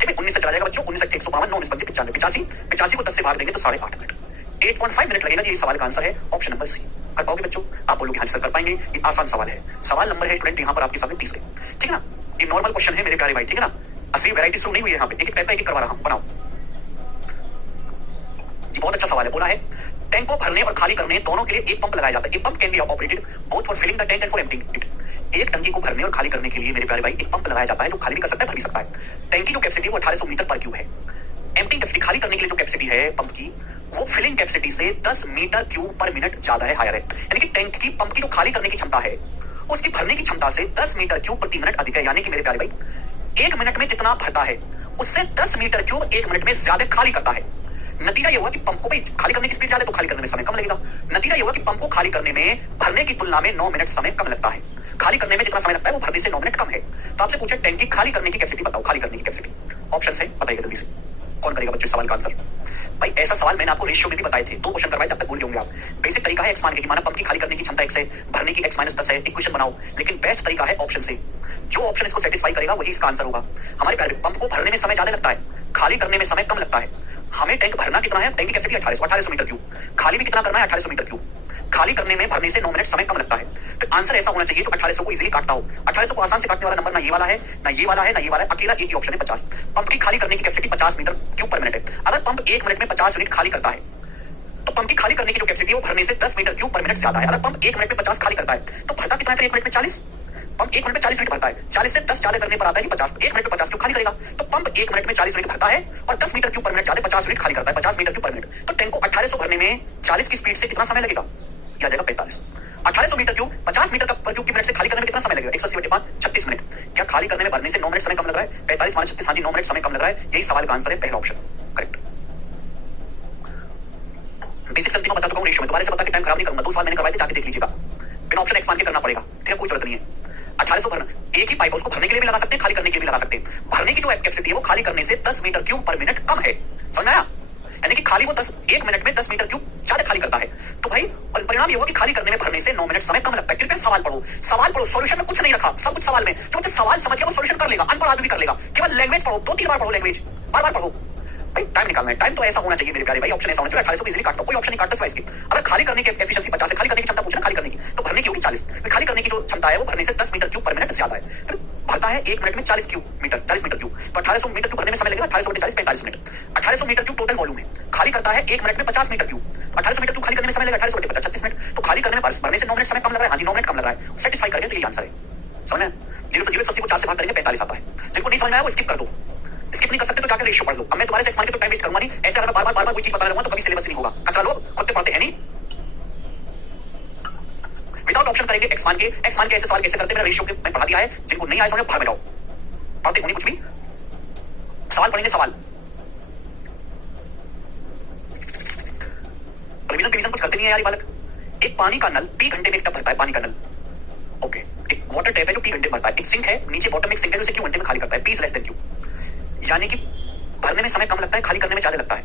ठीक है, 19 से चला जाएगा बच्चों। 19 × 152 9 × 85 85 को 10 से भाग देंगे तो 8.5 मिनट। 8.5 मिनट लगेगा। ये सवाल का आंसर है ऑप्शन नंबर सी। कर पाओगे बच्चों? आप बोलोगे हाँ सर कर पाएंगे। ये आसान सवाल है। सवाल नंबर है स्टूडेंट यहाँ पर आपके सामने 30 ठीक है ना। ये नॉर्मल क्वेश्चन है मेरे प्यारे भाई, ठीक है ना। असली वैरायटी शुरू नहीं हुई है यहाँ पे, एक एक टाइप का एक करवा रहा हूँ, बनाओ जी। बहुत अच्छा सवाल है। बोला है टैंक को भरने और खाली करने दोनों के लिए एक पंप लगाया जाता है। एक pump can be operated both for filling the tank and for emptying it. एक टंकी को भरने और खाली करने के लिए मेरे प्यारे भाई एक पंप लगाया जाता है जो खाली भी कर सकता है भर भी सकता है। टैंकी जो कैपेसिटी है वो 1800 मीटर पर क्यूब है। एम्प्टिंग कैपेसिटी खाली करने के लिए जो कैपेसिटी है पंप की वो फिलिंग कैपेसिटी से 10 मीटर क्यूब पर मिनट ज्यादा है, हायर है। यानी कि टैंक की पंप की जो खाली करने की क्षमता है उसकी भरने की क्षमता से 10 मीटर क्यूब प्रति मिनट अधिक है। यानी कि मेरे प्यारे भाई 1 मिनट में जितना भरता है उससे 10 मीटर क्यूब 1 मिनट में ज्यादा खाली करता है। नतीजा ये हुआ कि पंप को भाई खाली करने की स्पीड ज्यादा तो खाली करने में समय कम लगेगा। नतीजा ये हुआ कि पंप को खाली करने में भरने की तुलना में 9 मिनट समय कम लगता है। खाली करने में जितना समय लगता है वो भरने से 9 मिनट कम है। तो आपसे पूछे टैंक की खाली करने की कैपेसिटी बताओ। खाली करने की कैपेसिटी ऑप्शन है, बताइएगा जल्दी से। कौन करेगा बच्चों सवाल का आंसर? भाई ऐसा सवाल मैंने आपको रेशियो में भी बताए थे, 2 क्वेश्चन करवाए, तब तक भूल गए होंगे आप। बेसिक तरीका है एक्स मान के, माना पंप की खाली करने की क्षमता x है, भरने की x-10 है, इक्वेशन बनाओ। लेकिन बेस्ट तरीका है ऑप्शन से। जो ऑप्शन इसको सेटिस्फाई करेगा वही इसका आंसर होगा। हमारे प्यारे पंप को भरने में समय ज्यादा लगता है, खाली करने में समय कम लगता है। हमें टैंक भरना कितना है? टैंक की कैपेसिटी 1800 मीटर क्यूब। खाली भी कितना करना है? 1800 मीटर क्यूब। खाली करने में भरने से 9 मिनट समय कम लगता है। तो आंसर ऐसा होना चाहिए जो 1800 को इजीली काटता हो। 1800 को आसान से काटने वाला नंबर ना ये वाला है, ना ये वाला है, ना ये वाला है, अकेला एक ही ऑप्शन है 50। पंप की खाली करने की capacity 50 metre cube per minute है। अगर पंप 1 मिनट में 50 यूनिट खाली करता है तो पंप की खाली करने की जो कैपेसिटी है वो भरने से 10 मीटर क्यूब पर मिनट ज्यादा है। अगर पंप 1 मिनट में 50 खाली करता है तो भरता कितना है? 1 मिनट में 40। पंप 1 मिनट में 40 यूनिट भरता है, 40 से 10 ज्यादा करने पर आता है 50। 1 मिनट में 50 क्यूब खाली करेगा तो पंप 1 मिनट में 40 यूनिट भरता है और 10 मीटर क्यूब पर मिनट ज्यादा 50 यूनिट खाली करता है, 50 मीटर क्यूब पर मिनट। तो टैंक को 1800 भरने में 40 की स्पीड से कितना समय लगेगा? आ जाएगा 45। 1800 मीटर क्यूब 50 मीटर पर क्यूब की मिनट से खाली करने में कितना समय लगेगा? 180/5 36 मिनट। क्या खाली करने में भरने से 9 मिनट समय कम लग रहा है? 45 - 36, हाँ जी 9 मिनट समय कम लग रहा है। यही सवाल का आंसर है, पहला ऑप्शन करेक्ट। बेसिक संति को बता चुका हूं रेशियो में, दोबारा से बता के टाइम खराब नहीं करूंगा। 2 सवाल मैंने करवाए थे, जाके देख लीजिएगा। बिना ऑप्शन एक्स मान के करना पड़ेगा, ठीक है, कोई जरूरत नहीं है। 1800 भरना, एक ही पाइप उसको भरने के लिए भी लगा सकते हैं, खाली करने के लिए भी लगा सकते हैं। भरने की जो कैपेसिटी है वो खाली करने से 10 मीटर क्यूब पर मिनट कम है, समझ में आया? यानी कि खाली वो 1 मिनट में 10 मीटर क्यूब ज्यादा खाली करता है। तो भाई और परिणाम ये होगा कि खाली करने में भरने से 9 मिनट समय कम लगता है। कृपया सवाल पढ़ो, सवाल पढ़ो, सॉल्यूशन में कुछ नहीं रखा, सब कुछ सवाल में। जो बच्चा सवाल समझ गया वो सॉल्यूशन कर लेगा, अनपढ़ आदमी भी कर लेगा। केवल लैंग्वेज पढ़ो, 2-3 बार पढ़ो लैंग्वेज, बार-बार पढ़ो। भाई टाइम निकालना है, टाइम तो ऐसा होना चाहिए मेरे प्यारे भाई। ऑप्शन ऐसा होना चाहिए 1800 को इजीली काटता, कोई ऑप्शन नहीं काटता इसकी। अगर खाली करने की एफिशिएंसी 50 है, खाली करने की क्षमता पूछना, खाली करने की तो भरने की होगी 40। खाली करने की जो क्षमता है वो भरने से 10 मीटर क्यूब पर मिनट ज्यादा है। भरता है 1 मिनट में 40 मीटर क्यूब। तो 1800 मीटर क्यूब भरने में समय लगेगा 1800 40 45 minute. 1800 metre cube total volume है, खाली करता है 1 मिनट में 50 मीटर क्यूब। 1800 मीटर क्यूब खाली करने में समय लगेगा 1800 50 36 मिनट। तो खाली करने में भरने से 9 मिनट समय कम लग रहा है, हाँ जी 9 मिनट कम लग रहा है। सेटिस्फाई करेंगे तो यही आंसर है, समझ में? 0 से 0 को 4 से भाग करेंगे 45 आता है। जिनको नहीं समझ में आया वो स्किप कर दो, स्किप नहीं कर सकते तो जाकर रेशियो पढ़ लो। अब मैं तुम्हारे से एक्स मान के तो टाइम वेस्ट करूंगा नहीं, ऐसे अगर बार-बार कोई चीज बताने लगूंगा तो कभी सिलेबस नहीं होगा। कचरा लोग खुद पे पढ़ते हैं नहीं, विदाउट ऑप्शन करेंगे एक्स मान के। एक्स मान के ऐसे सवाल कैसे करते हैं मेरा रेशियो में पढ़ा दिया है। जिनको नहीं आया समझ भाग में जाओ, पढ़ते होनी कुछ भी। सवाल पढ़ेंगे, सवाल रिवीजन कुछ करते नहीं है यार बालक। एक पानी का नल P घंटे में एक टब भरता है, पानी का नल ओके। एक वाटर टैप है जो P घंटे में भरता है, एक सिंक है नीचे बॉटम में, एक सिंक है जो Q घंटे में खाली करता है, P लेस देन Q। यानी कि भरने में समय कम लगता है, खाली करने में ज्यादा लगता है।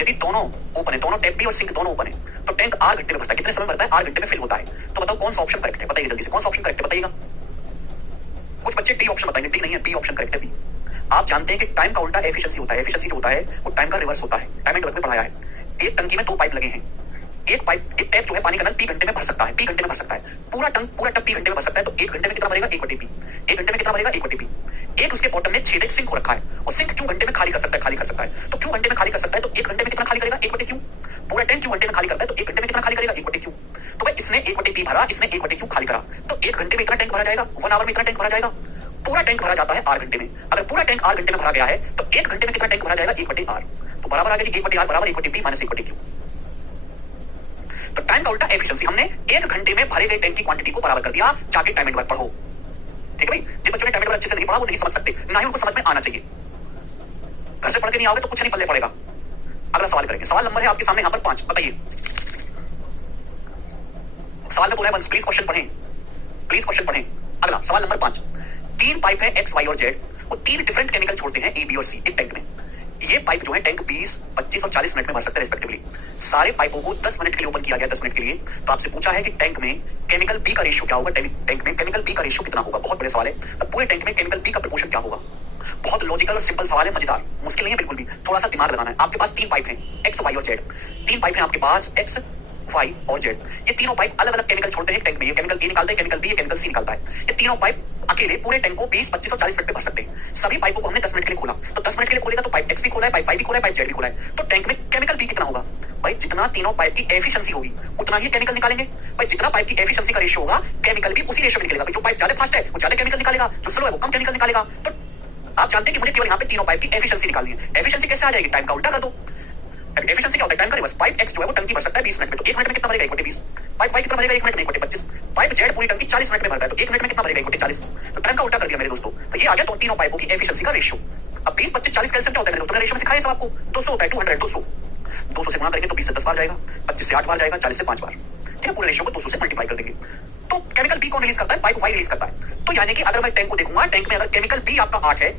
यदि दोनों ओपन है, दोनों टैप भी और सिंक दोनों ओपन है, तो टैंक 8 घंटे में भरता है। कितने समय भरता है? 8 घंटे में फिल होता है। तो बताओ कौन सा ऑप्शन करेक्ट है? बताइए जल्दी से, कौन सा ऑप्शन करेक्ट है बताइएगा। कुछ बच्चे डी ऑप्शन बताएंगे, डी नहीं है, बी ऑप्शन करेक्ट है, बी। आप जानते हैं कि टाइम का उल्टा एफिशिएंसी होता है। एफिशिएंसी जो होता है वो टाइम का रिवर्स होता है। टाइम एंड वर्क में पढ़ाया है। एक टंकी में 2 पाइप लगे हैं, एक टैप जो है पानी का नल P घंटे में भर सकता है, P घंटे में भर सकता है। पूरा टब P घंटे में भर सकता है। तो 1 घंटे में कितना भरेगा? 1/P। 1 घंटे में कितना भरेगा? 1/P। एक उसके बॉटम में छेद एक सिंक हो रखा है और सिंक Q घंटे में खाली कर सकता है, खाली कर सकता है। तो Q घंटे में खाली कर सकता है तो 1 घंटे में कितना खाली करेगा? 1/Q। पूरा टैंक Q घंटे में खाली करता है तो 1 घंटे में कितना खाली करेगा? 1/Q। तो भाई इसने 1/P भरा, इसने 1/Q खाली करा, तो 1 घंटे में इतना टैंक भरा जाएगा, 1 आवर में इतना टैंक भरा जाएगा। पूरा टैंक भरा जाता है 8 घंटे में। अगर पूरा टैंक 8 घंटे में भरा गया है तो 1 घंटे में कितना टैंक भरा जाएगा? 1/R। तो बराबर आ गया जी 1/R बराबर 1/P माइनस 1/Q। तो टाइम का उल्टा एफिशिएंसी, हमने 1 घंटे में भरे गए टैंक की क्वांटिटी को बराबर कर दिया। जाके टाइम एंड वर्क पढ़ो, ठीक है भाई। जिन बच्चों ने टाइम एंड वर्क अच्छे से नहीं पढ़ा वो नहीं समझ सकते, ना ही उनको समझ में आना चाहिए। घर से पढ़ के नहीं आओगे तो कुछ नहीं पल्ले पड़ेगा। अगला सवाल करेंगे। सवाल नंबर है आपके सामने यहाँ पर 5। बताइए सवाल में बोला है प्लीज क्वेश्चन पढ़ें, प्लीज क्वेश्चन पढ़ें। अगला सवाल नंबर 5। 3 पाइप है X, Y और Z, वो 3 डिफरेंट केमिकल छोड़ते हैं A, B और C एक टैंक में। ये पाइप जो है टैंक 20, 25 और 40 मिनट में भर सकते हैं रिस्पेक्टिवली। सारे पाइपों को 10 मिनट के लिए ओपन किया गया, 10 मिनट के लिए। तो आपसे पूछा है कि टैंक में केमिकल बी का रेशियो क्या होगा, टैंक में केमिकल बी का रेशियो कितना होगा। बहुत बड़े सवाल है। तो पूरे टैंक में केमिकल बी का प्रपोर्शन क्या होगा। बहुत लॉजिकल और सिंपल सवाल है, मजेदार, मुश्किल नहीं है बिल्कुल भी। थोड़ा सा दिमाग लगाना है। आपके पास 3 पाइप हैं X, Y और Z। 3 पाइप हैं आपके पास X, वाई और जेड, ये तीनों पाइप अलग अलग केमिकल छोड़ते हैं टैंक में। ये केमिकल ए निकालता है, केमिकल बी, ये केमिकल सी निकालता है। ये तीनों पाइप अकेले पूरे टैंक को 20, 25 और 40 मिनट में भर सकते हैं। सभी पाइपों को हमने 10 मिनट के लिए खोला, तो 10 मिनट के लिए खोलेगा तो पाइप एक्स भी खोला है, पाइप वाई भी खोला है, पाइप जेड भी खोला है, तो टैंक में केमिकल बी कितना होगा भाई? जितना तीनों पाइप की एफिशिएंसी होगी उतना ही केमिकल निकालेंगे भाई। जितना पाइप की एफिशिएंसी का रेशियो होगा केमिकल भी उसी रेशियो में निकलेगा। जो पाइप ज्यादा फास्ट है वो ज्यादा केमिकल निकालेगा, जो स्लो है वो कम केमिकल निकालेगा। तो आप जानते हैं कि मुझे केवल यहाँ पे तीनों पाइप की एफिशिएंसी निकालनी है। एफिशिएंसी कैसे आ जाएगी? टाइम का उल्टा कर दो। एफिशिएंसी क्या होता है? टाइम का रिवर्स। पाइप एक्स जो है वो टंकी भर सकता है 20 मिनट में, तो 1 मिनट में कितना भरेगा? 1/20। पाइप वाई कितना भरेगा? 1 मिनट में 1/25। पाइप जेड पूरी टंकी 40 मिनट में भरता है, तो 1 मिनट में कितना भरेगा? 1/40। तो टाइम का उल्टा कर दिया मेरे दोस्तों। तो ये आ गया तो तीनों पाइपों की एफिशिएंसी का रेशियो। अब 20, 25, 40 कैल्शियम क्या होता है मेरे दोस्तों? मैंने रेशियो में सिखाया सब आपको। 200 होता है, 200 200 से गुणा करेंगे तो 20 से 10 बार जाएगा, 25 से 8 बार जाएगा, 40 से 5 बार। ठीक है, पूरे रेशियो को 200 से मल्टीप्लाई कर देंगे। तो केमिकल बी कौन रिलीज करता है? पाइप वाई रिलीज करता है। तो यानी कि अगर मैं टैंक को देखूंगा, टैंक में अगर केमिकल बी आपका 8 है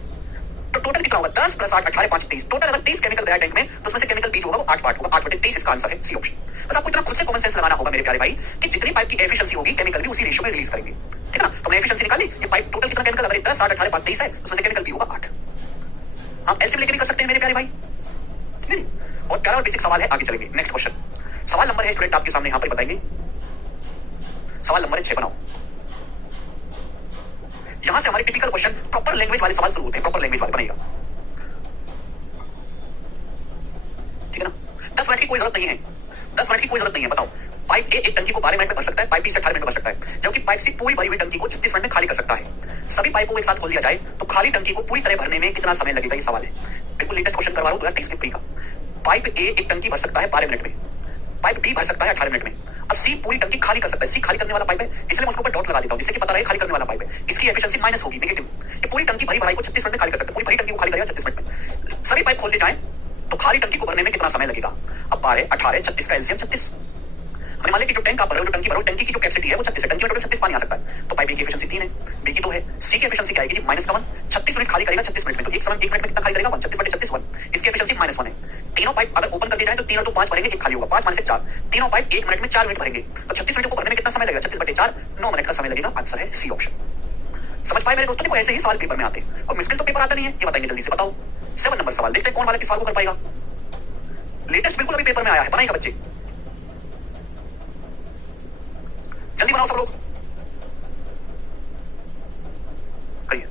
तो टोटल कितना होगा? 10 + 8 18 5 30। टोटल अगर 30 केमिकल गया टैंक में तो उसमें से केमिकल बी जो होगा वो 8 पार्ट होगा। 8/23 इसका आंसर है, सी ऑप्शन। बस आपको इतना खुद से कॉमन सेंस लगाना होगा मेरे प्यारे भाई कि जितनी पाइप की एफिशिएंसी होगी केमिकल भी उसी रेशियो में रिलीज करेंगे। ठीक है ना? तो मैं एफिशिएंसी निकाली, ये पाइप टोटल कितना केमिकल अगर 10 8 18 5 23 है उसमें से केमिकल बी होगा 8। हम एलसीएम लेके भी कर सकते हैं मेरे प्यारे भाई। नहीं, और प्यारा और बेसिक सवाल है, आगे चलेंगे। नेक्स्ट क्वेश्चन, सवाल नंबर है स्टूडेंट आपके सामने यहां पर बताएंगे। सवाल नंबर 6 बनाओ। यहां से हमारे टिपिकल क्वेश्चन प्रॉपर लैंग्वेज वाले सवाल शुरू होते हैं। प्रॉपर लैंग्वेज वाले बनाइएगा, ठीक है ना? 10 मिनट की कोई जरूरत नहीं है, 10 मिनट की कोई जरूरत नहीं है। बताओ, पाइप ए एक टंकी को 12 मिनट में भर सकता है, पाइप बी से 18 मिनट में भर सकता है, जबकि पाइप सी पूरी भरी हुई टंकी को 36 मिनट में खाली कर सकता है। सभी पाइपों को एक साथ खोल दिया जाए तो खाली टंकी को पूरी तरह भरने में कितना समय लगेगा? ये सवाल है। बिल्कुल लेटेस्ट क्वेश्चन करवा रहा हूं 2023 में प्री का। पाइप ए एक टंकी भर सकता है 12 मिनट में, पाइप बी भर सकता है 18 मिनट में। अब सी पूरी टंकी खाली कर सकता है। सी खाली करने वाला पाइप है, इसलिए मैं उसके ऊपर डॉट लगा देता हूं जिससे कि पता रहे खाली करने वाला पाइप है। इसकी एफिशिएंसी माइनस होगी, नेगेटिव। ये पूरी टंकी भरी भराई को 36 मिनट में खाली कर सकता है, पूरी भरी टंकी को खाली करेगा 36 मिनट में। सभी पाइप खोल दिए जाए तो खाली टंकी को भरने में कितना समय लगेगा? अब 12 18 36 का एलसीएम 36। मैंने मान लिया कि जो टैंक आप भर रहे हो, जो टंकी भरो, टंकी की जो कैपेसिटी है वो 36 है। टंकी में टोटल 36 पानी आ सकता है, तो पाइप ए की एफिशिएंसी 3 है, बी की 2 है, सी की एफिशिएंसी क्या आएगी जी? -1। 36 मिनट खाली करेगा 36 मिनट में, तो एक समय 1 मिनट में कितना खाली करेगा? 1। 36/36 1। इसकी एफिशिएंसी -1 है। तीनों पाइप अगर ओपन कर दिए जाए तो 3 और 2 5 भरेंगे, एक खाली होगा। 5 - 4, तीनों पाइप 1 मिनट में 4 मिनट भरेंगे, तो 36 मिनट को भरने में कितना समय लगेगा? 36/4 9 मिनट का समय लगेगा। आंसर है सी ऑप्शन। समझ पाए मेरे दोस्तों? देखो ऐसे ही सवाल पेपर में आते हैं, और मुश्किल तो पेपर आता नहीं है, ये बताएंगे जल्दी से। बताओ 7 नंबर सवाल, देखते हैं कौन वाला किस सवाल को कर पाएगा। लेटेस्ट बिल्कुल अभी पेपर में आया है, बनाएगा बच्चे, जल्दी बनाओ सब लोग। कहिए,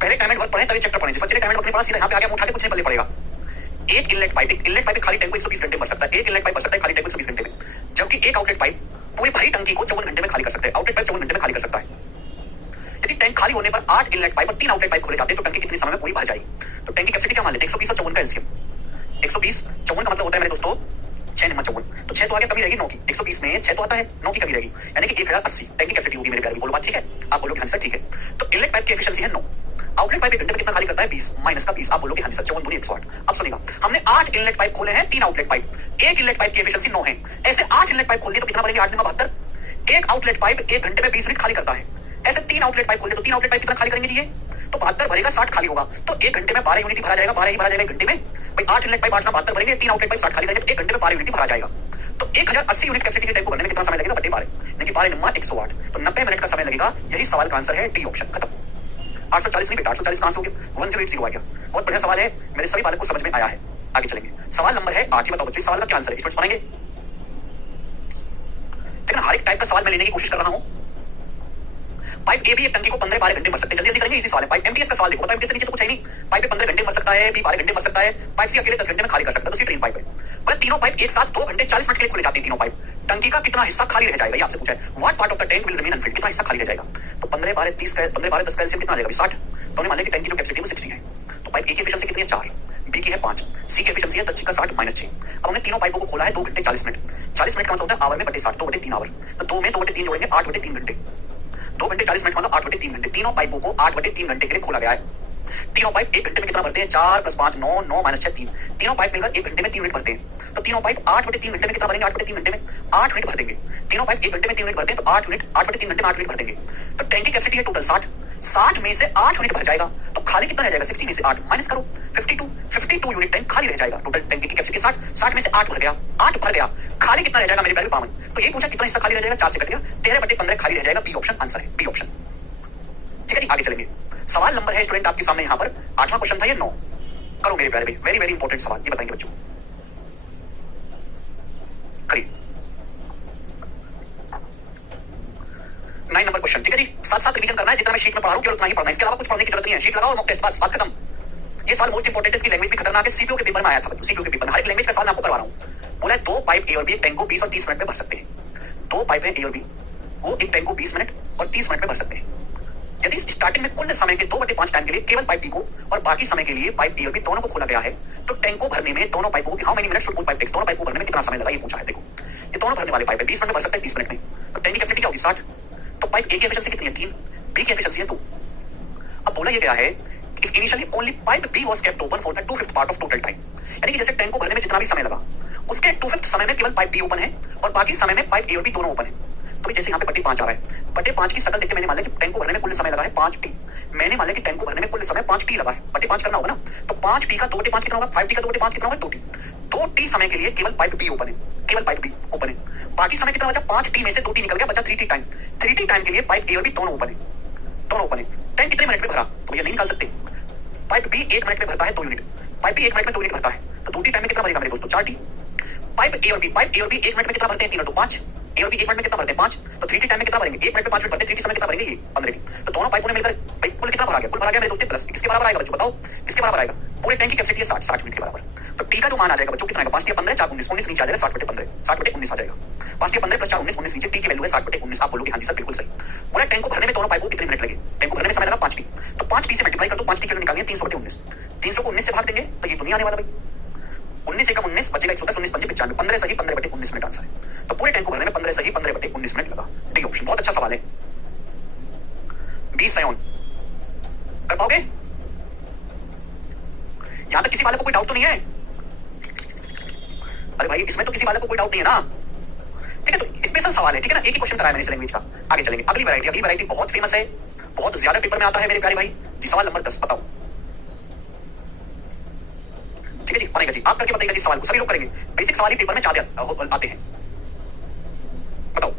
पहले टाइम एंड वर्क पढ़ें तभी चैप्टर पढ़ें। जिस बच्चे ने टाइम एंड वर्क अपने पास, सीधा यहाँ पे आके उठा के कुछ नहीं पढ़ने पड़ेगा। एक इनलेट पाइप खाली टैंक को 120 घंटे भर सकता है। एक इनलेट पाइप भर सकता है खाली टैंक को 120 घंटे में, जबकि एक आउटलेट पाइप पूरी भरी टंकी को 54 घंटे में खाली कर सकता है। आउटलेट पाइप 54 घंटे में खाली कर सकता है। यदि टैंक खाली होने पर 8 इनलेट पाइप और 3 आउटलेट पाइप खोले जाते हैं तो टंकी कितने समय में पूरी भर जाएगी? तो टैंक की कैपेसिटी क्या मान लेते हैं? 120 और 54 का एलसीएम। 120 54 का मतलब होता है मेरे दोस्तों 6 × 54, तो 6 तो आगे कमी रहेगी 9 की। 120 में 6 तो आता है, 9 की कमी रहेगी, यानी कि 1080 टैंक की कैपेसिटी होगी मेरे प्यारे। बोलो बात ठीक है? आप बोलोगे हाँ सर ठीक है। तो इनलेट पाइप की एफिशिएंसी है 9, आउटलेट पाइप एक घंटे में कितना खाली करता है? 20 माइनस का 20। आप बोलोगे हाँ सर 54 दूनी 108। अब सुनिएगा, हमने 8 इनलेट पाइप खोले हैं, 3 आउटलेट पाइप, एक इनलेट पाइप की एफिशिएंसी 9 है। ऐसे 8 इनलेट पाइप खोल दिए तो कितना बनेगा? 8 × 72। एक आउटलेट पाइप 1 घंटे में 20 मिनट खाली करता है। ऐसे 3 आउटलेट पाइप खोल दिए तो 3 आउटलेट पाइप कितना खाली करेंगे जी? ये तो 72 भरेगा, 60 खाली होगा, तो 1 घंटे में 12 यूनिट भरा जाएगा। 12 ही भरा जाएगा 1 घंटे में भाई। 8 इनलेट पाइप 8 × 72 भरेंगे, 3 आउटलेट पाइप 60 खाली करेंगे, 1 घंटे में 12 यूनिट भरा जाएगा। तो 1080 यूनिट कैपेसिटी के टैंक को भरने में कितना समय लगेगा? 12 यानी कि 12 × 108, तो 90 मिनट का समय लगेगा। यही सवाल का आंसर है, डी ऑप्शन। खत्म। 840 नहीं बेटा, 840 कहां से हो गया? 1080 आ गया। बहुत बढ़िया सवाल है, मेरे सभी बालक को समझ में आया है। आगे चलेंगे, सवाल नंबर है 8। बताओ बच्चों सवाल का क्या आंसर है? स्टूडेंट्स बनाएंगे? लेकिन हर एक टाइप का सवाल मैं लेने की कोशिश कर रहा हूं। पाइप ए भी एक टंकी को 15-12 घंटे भर सकते हैं। जल्दी जल्दी करेंगे, इसी सवाल है। पाइप एमटीएस का सवाल देखो, एमटीएस से नीचे तो कुछ है नहीं। पाइप 15 घंटे भर सकता है, बी 12 घंटे भर सकता है, पाइप सी अकेले 10 घंटे में खाली कर सकता है। तो सी ट्रेन पाइप है। मतलब तीनों पाइप एक साथ 2 घंटे 40 मिनट के लिए खोले जाते हैं। तीनों पाइप टंकी का कितना हिस्सा खाली रह जाएगा, ये आपसे पूछा है। What part of the tank will remain Anfield, कितना हिस्सा खाली रह जाएगा। तो 15 12 30 15 12 10 का एलसीएम कितना आ जाएगा, 60। तो हमने मान लिया कि टैंक की जो कैपेसिटी है वो 60 है। तो पाइप ए की एफिशिएंसी कितनी है, 4, बी की है 5, सी की एफिशिएंसी है 10 का 60 - 6। अब हमने तीनों पाइपों को खोला है 2 घंटे 40 मिनट। 40 मिनट का मतलब होता है आवर में बटे 60, 2 बटे 3 आवर। तो 2 में 2 बटे 3 जोड़ेंगे 8 बटे 3 घंटे। 2 घंटे 40 मिनट मतलब 8 बटे 3 घंटे। तीनों पाइपों को 8 बटे 3 घंटे के लिए खोला गया है। तीनों पाइप 1 घंटे में कितना भरते हैं, 4 + 5 9, 9 - 6 3। तीनों पाइप मिलकर 1 घंटे में 3 मिनट भरते हैं। तो तीनों पाइप 8 बटे 3 घंटे में कितना भरेंगे, 8 बटे 3 घंटे में 8 मिनट भर देंगे। तीनों पाइप 1 घंटे में 3 मिनट भरते हैं, तो 8 मिनट 8 बटे 3 घंटे में 8 मिनट भर देंगे। तो टैंक की कैपेसिटी है टोटल 60, 60 में से 8 मिनट भर जाएगा। तो खाली कितना रह जाएगा, 60 में से 8 माइनस करो, 52 यूनिट टैंक खाली रह जाएगा। टोटल टैंक की कैपेसिटी 60, 60 में से 8 भर गया, 8 भर गया, खाली कितना रह जाएगा मेरे प्यारे 52। तो ये पूछा कितना हिस्सा खाली रह जाएगा, 4 से कट गया, 13 बटे 15 खाली रह जाएगा। बी ऑप्शन आंसर है, बी ऑप्शन। ठीक है जी, आगे चलेंगे। सवाल नंबर है स्टूडेंट आपके सामने यहाँ पर 8वां क्वेश्चन था ये 9। करो मेरे प्यारे भाई, वेरी वेरी इंपॉर्टेंट सवाल, ये बताएंगे बच्चों, करिए। 9 नंबर क्वेश्चन, ठीक है जी। साथ साथ रिवीजन करना है, जितना मैं शीट में पढ़ा रहा हूं केवल उतना ही पढ़ना है, इसके अलावा कुछ पढ़ने की जरूरत नहीं है। शीट लगाओ और मॉक टेस्ट, बस बात खत्म। ये सवाल मोस्ट इंपॉर्टेंट है, इसकी लैंग्वेज भी खतरनाक है, सीपीओ के पेपर में आया था। सीपीओ के पेपर में हर एक लैंग्वेज का सवाल मैं आपको करवा रहा हूं। बोला 2 पाइप ए और बी एक टैंक को 20 और 30 मिनट में भर सकते हैं। 2 पाइप है ए और बी, वो एक टैंक को 20 मिनट और 30 मिनट में भर सकते हैं। यदि स्टार्टिंग में कुल समय के 2/5 टाइम के लिए केवल पाइप बी को और बाकी समय के लिए पाइप ए और बी दोनों को खोला गया है, तो टैंक को भरने में दोनों पाइपों को how many minutes should both pipe takes, दोनों पाइप को भरने में कितना समय लगा, ये पूछा है। देखो ये दोनों भरने वाले पाइप है, 20 मिनट में भर सकते हैं, 30 मिनट में। तो टैंक की कैपेसिटी क्या होगी, 60। तो पाइप ए की एफिशिएंसी कितनी है, 3, बी की एफिशिएंसी है 2। अब बोला ये गया है कि initially only pipe B was kept open for the 2/5 part of total time, यानी कि जैसे टैंक को भरने में जितना भी समय लगा उसके 2/5 समय में केवल पाइप बी ओपन है और बाकी समय में पाइप ए और बी दोनों ओपन है। तो जैसे यहाँ पे बटे 5 आ रहा है, बटे 5 की शक्ल देख के मैंने मान लिया कि टैंक को भरने में कुल समय लगा है 5t। मैंने मान लिया कि टैंक को भरने में कुल समय 5t लगा है, बटे 5 करना होगा ना। तो 5t का 2/5 कितना होगा, 5t का 2/5 कितना होगा, 2t। 2t समय के लिए केवल पाइप बी ओपन है, केवल पाइप बी ओपन है। बाकी समय कितना बचा, 5t में से 2t निकल गया, बचा 3t टाइम। 3t टाइम के लिए पाइप ए और बी दोनों ओपन है, दोनों ओपन है। टैंक कितने मिनट में भरा, तो ये नहीं निकाल सकते। पाइप बी 1 मिनट में भरता है 2 यूनिट, पाइप बी 1 मिनट में 2 यूनिट भरता है, तो 2t टाइम में कितना भरेगा मेरे दोस्तों, 4t। पाइप ए और बी 1 मिनट में कितना भरते हैं, 3 और 2 5। ए और बी 1 मिनट में कितना भरते हैं, 5। तो 3t टाइम में कितना भरेंगे, 1 मिनट में 5 मिनट भरते हैं, 3t समय कितना भरेंगे, ये 15t। तो दोनों पाइपों ने मिलकर कुल कितना भरा गया, कुल भरा गया मेरे दोस्तों प्लस किसके बराबर आएगा बच्चों, बताओ किसके बराबर आएगा। पूरे टैंक की कैपेसिटी है 60 मिनट के बराबर। तो टी का जो मान आ जाएगा बच्चों कितना आएगा, 5 × 15 4 19 19 नीचे आ जाएगा, 60/15 60/19 आ जाएगा। 5 × 15 + 4 19 19 नीचे, टी की वैल्यू है 60/19। आप बोलोगे हाँ जी सर बिल्कुल सही। बोला टैंक को भरने में दोनों पाइपों को कितने मिनट लगे, टैंक को भरने में समय लगा 5t। तो 5t से मल्टीप्लाई कर दो, 5t की वैल्यू निकालेंगे 300/19। 300 को 19 से भाग देंगे तो ये तो नहीं आने वाला भाई, 19 एकम 19 बचेगा 110, 19 पंजे 95, 15 सही 15/19 मिनट आंसर है। तो पूरे टैंक को भरने में 15 सही 15/19 मिनट लगा, डी ऑप्शन। बहुत अच्छा सवाल है, बी सयोन। कर पाओगे, यहां तक किसी वाले को कोई डाउट तो नहीं है? अरे भाई इसमें तो किसी वाले को कोई डाउट नहीं है ना, ठीक है। तो स्पेशल सवाल है, ठीक है ना, एक ही क्वेश्चन कराया मैंने इस लैंग्वेज का। आगे चलेंगे, अगली वैरायटी बहुत फेमस है, बहुत ज्यादा पेपर में आता है मेरे प्यारे भाई जी। सवाल नंबर 10 बताओ, ठीक है जी, बनेगा जी, आप करके बताइएगा जी सवाल को, सभी लोग करेंगे। बेसिक सवाल ही पेपर में ज्यादा आते हैं, बताओ।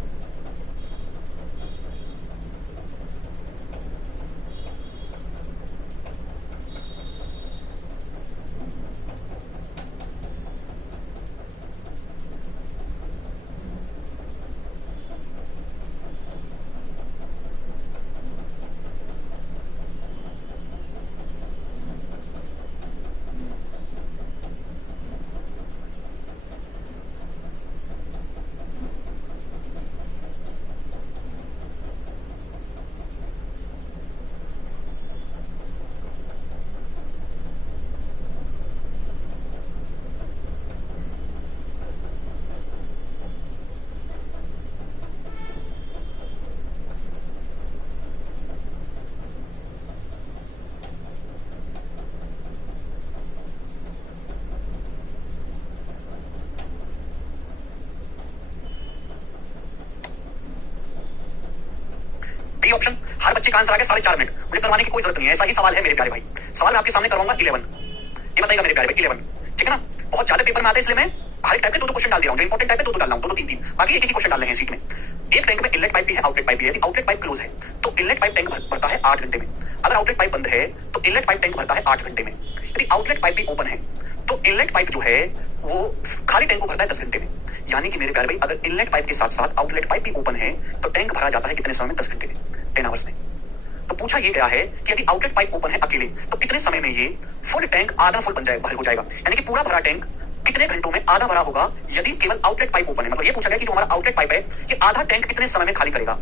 बी ऑप्शन, हर बच्चे का आंसर आ गया 4.5 मिनट, मुझे करवाने की कोई जरूरत नहीं है। ऐसा ही सवाल है मेरे प्यारे भाई, सवाल मैं आपके सामने करवाऊंगा 11। ये बताइएगा मेरे प्यारे भाई 11, ठीक है ना। बहुत ज्यादा पेपर में आते हैं, इसलिए मैं हर टाइप के 2-2 क्वेश्चन डाल दे रहा हूं, जो इंपॉर्टेंट टाइप है 2-2 डाल रहा हूं, 2-2 3-3, बाकी एक ही क्वेश्चन डाल रहे हैं सीट में। एक टैंक में इनलेट पाइप भी है, आउटलेट पाइप भी है। यदि आउटलेट पाइप क्लोज है तो इनलेट पाइप टैंक भरता है 8 घंटे में, अगर आउटलेट पाइप बंद है तो इनलेट पाइप टैंक भरता है 8 घंटे में। यदि आउटलेट पाइप भी ओपन है तो इनलेट पाइप जो है वो खाली टैंक को भरता है 10 घंटे में। यानी कि मेरे प्यारे भाई अगर इनलेट पाइप के साथ साथ आउटलेट पाइप भी ओपन है तो टैंक भरा जाता है कितने समय में, 10 घंटे में, 10 आवर्स में। तो पूछा ये गया है कि यदि आउटलेट पाइप ओपन है अकेले तो कितने समय में ये फुल टैंक आधा फुल बन जाएगा, हो जाएगा, यानी कि पूरा भरा टैंक कितने घंटों में आधा भरा होगा यदि केवल आउटलेट पाइप ओपन है? मतलब ये पूछा गया कि जो हमारा आउटलेट पाइप है ये आधा टैंक कितने समय में खाली करेगा।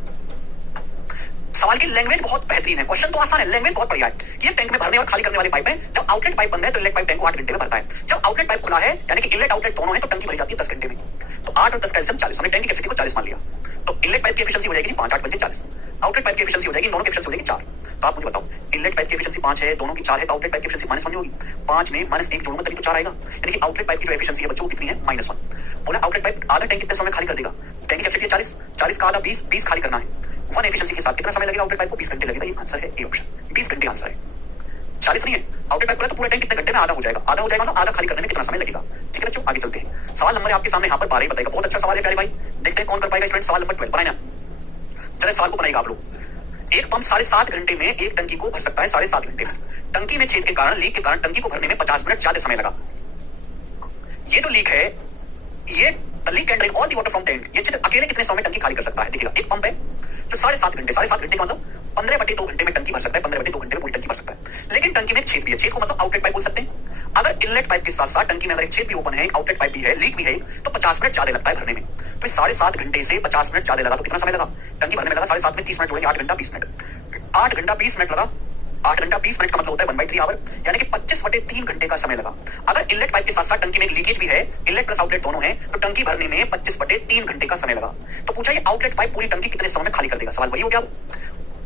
सवाल की लैंग्वेज बहुत बेहतरीन है, क्वेश्चन तो आसान है, लैंग्वेज बहुत बढ़िया है। ये टैंक में भरने और खाली करने वाली पाइप है। जब आउटलेट पाइप बंद है तो इनलेट पाइप टैंक को 8 घंटे में भरता है। जब आउटलेट पाइप खुला है यानी कि इनलेट आउटलेट दोनों है तो टंकी भरी जाती है 10 घंटे में। तो 8 और 10 का एलसीएम 40, हमने टैंक की कैपेसिटी को 40 मान लिया। तो इनलेट पाइप की एफिशिएंसी हो जाएगी 5 8 बजे 40। आउटलेट पाइप की एफिशिएंसी हो जाएगी, दोनों की एफिशिएंसी हो जाएगी 4। तो आप मुझे बताओ, इनलेट पाइप की एफिशिएंसी 5 है, दोनों की 4 है, तो आउटलेट पाइप की एफिशिएंसी -1 होगी। 5 में -1 जोड़ूंगा तभी तो 4 आएगा। यानी कि आउटलेट पाइप की जो एफिशिएंसी है बच्चों कितनी है? -1। बोला आउटलेट पाइप आधा टैंक कितने समय खाली कर देगा? टैंक की कैपेसिटी 40, 40 का आधा 20, 20 खाली करना है। 1 एफिशिएंसी के साथ कितना समय लगेगा आउटलेट पाइप को? 20 घंटे लगेगा। ये आंसर है ए ऑप्शन, 20 घंटे आंसर है। 40 नहीं है, आउटलेट पाइप खुला तो पूरा टैंक कितने घंटे में आधा हो जाएगा। आधा हो जाएगा ना, आधा खाली करने में कितना समय लगेगा। ठीक है बच्चों, आगे चलते हैं। सवाल नंबर आपके सामने यहाँ पर 12 बताएगा। बहुत अच्छा सवाल है प्यारे भाई, देखते हैं कौन कर पाएगा स्टूडेंट। सवाल नंबर 12 बनाए ना, चले सवाल को बनाएगा आप लोग। एक पंप 7.5 घंटे में एक टंकी को भर सकता है 7.5 घंटे में। टंकी में छेद के कारण, लीक के कारण टंकी को भरने में 50 मिनट ज्यादा समय लगा। ये जो लीक है, ये leak can drain all the water from tank, ये छेद अकेले कितने समय में टंकी खाली कर सकता है? देखिएगा, एक पंप है जो 7.5 घंटे, 7.5 घंटे का मतलब 15/2 घंटे में टंकी भर सकता है। 15/2 घंटे में पूरी टंकी भर सकता है। लेकिन टंकी में छेद भी है, छेद को मतलब आउटलेट पाइप बोल सकते हैं। अगर इनलेट पाइप के साथ साथ टंकी में अगर एक छेद भी ओपन है, आउटलेट पाइप भी है, लीक भी है, तो 50 मिनट ज्यादा लगता है भरने में। तो 7.5 घंटे से 50 मिनट ज्यादा लगा तो कितना समय लगा? टंकी भरने में लगा 7.5 में 30 मिनट जोड़ेंगे, 8 घंटा 20 मिनट। 8 घंटा 20 मिनट लगा। 8 घंटा 20 मिनट का मतलब होता है 1/3 आवर, यानी कि 25/3 घंटे का समय लगा। अगर इनलेट पाइप के साथ साथ टंकी में एक लीकेज भी है, इनलेट प्लस आउटलेट दोनों है, तो टंकी भरने में 25/3 घंटे का समय लगा। तो पूछा ये आउटलेट पाइप पूरी टंकी कितने समय में खाली कर देगा? सवाल वही हो गया।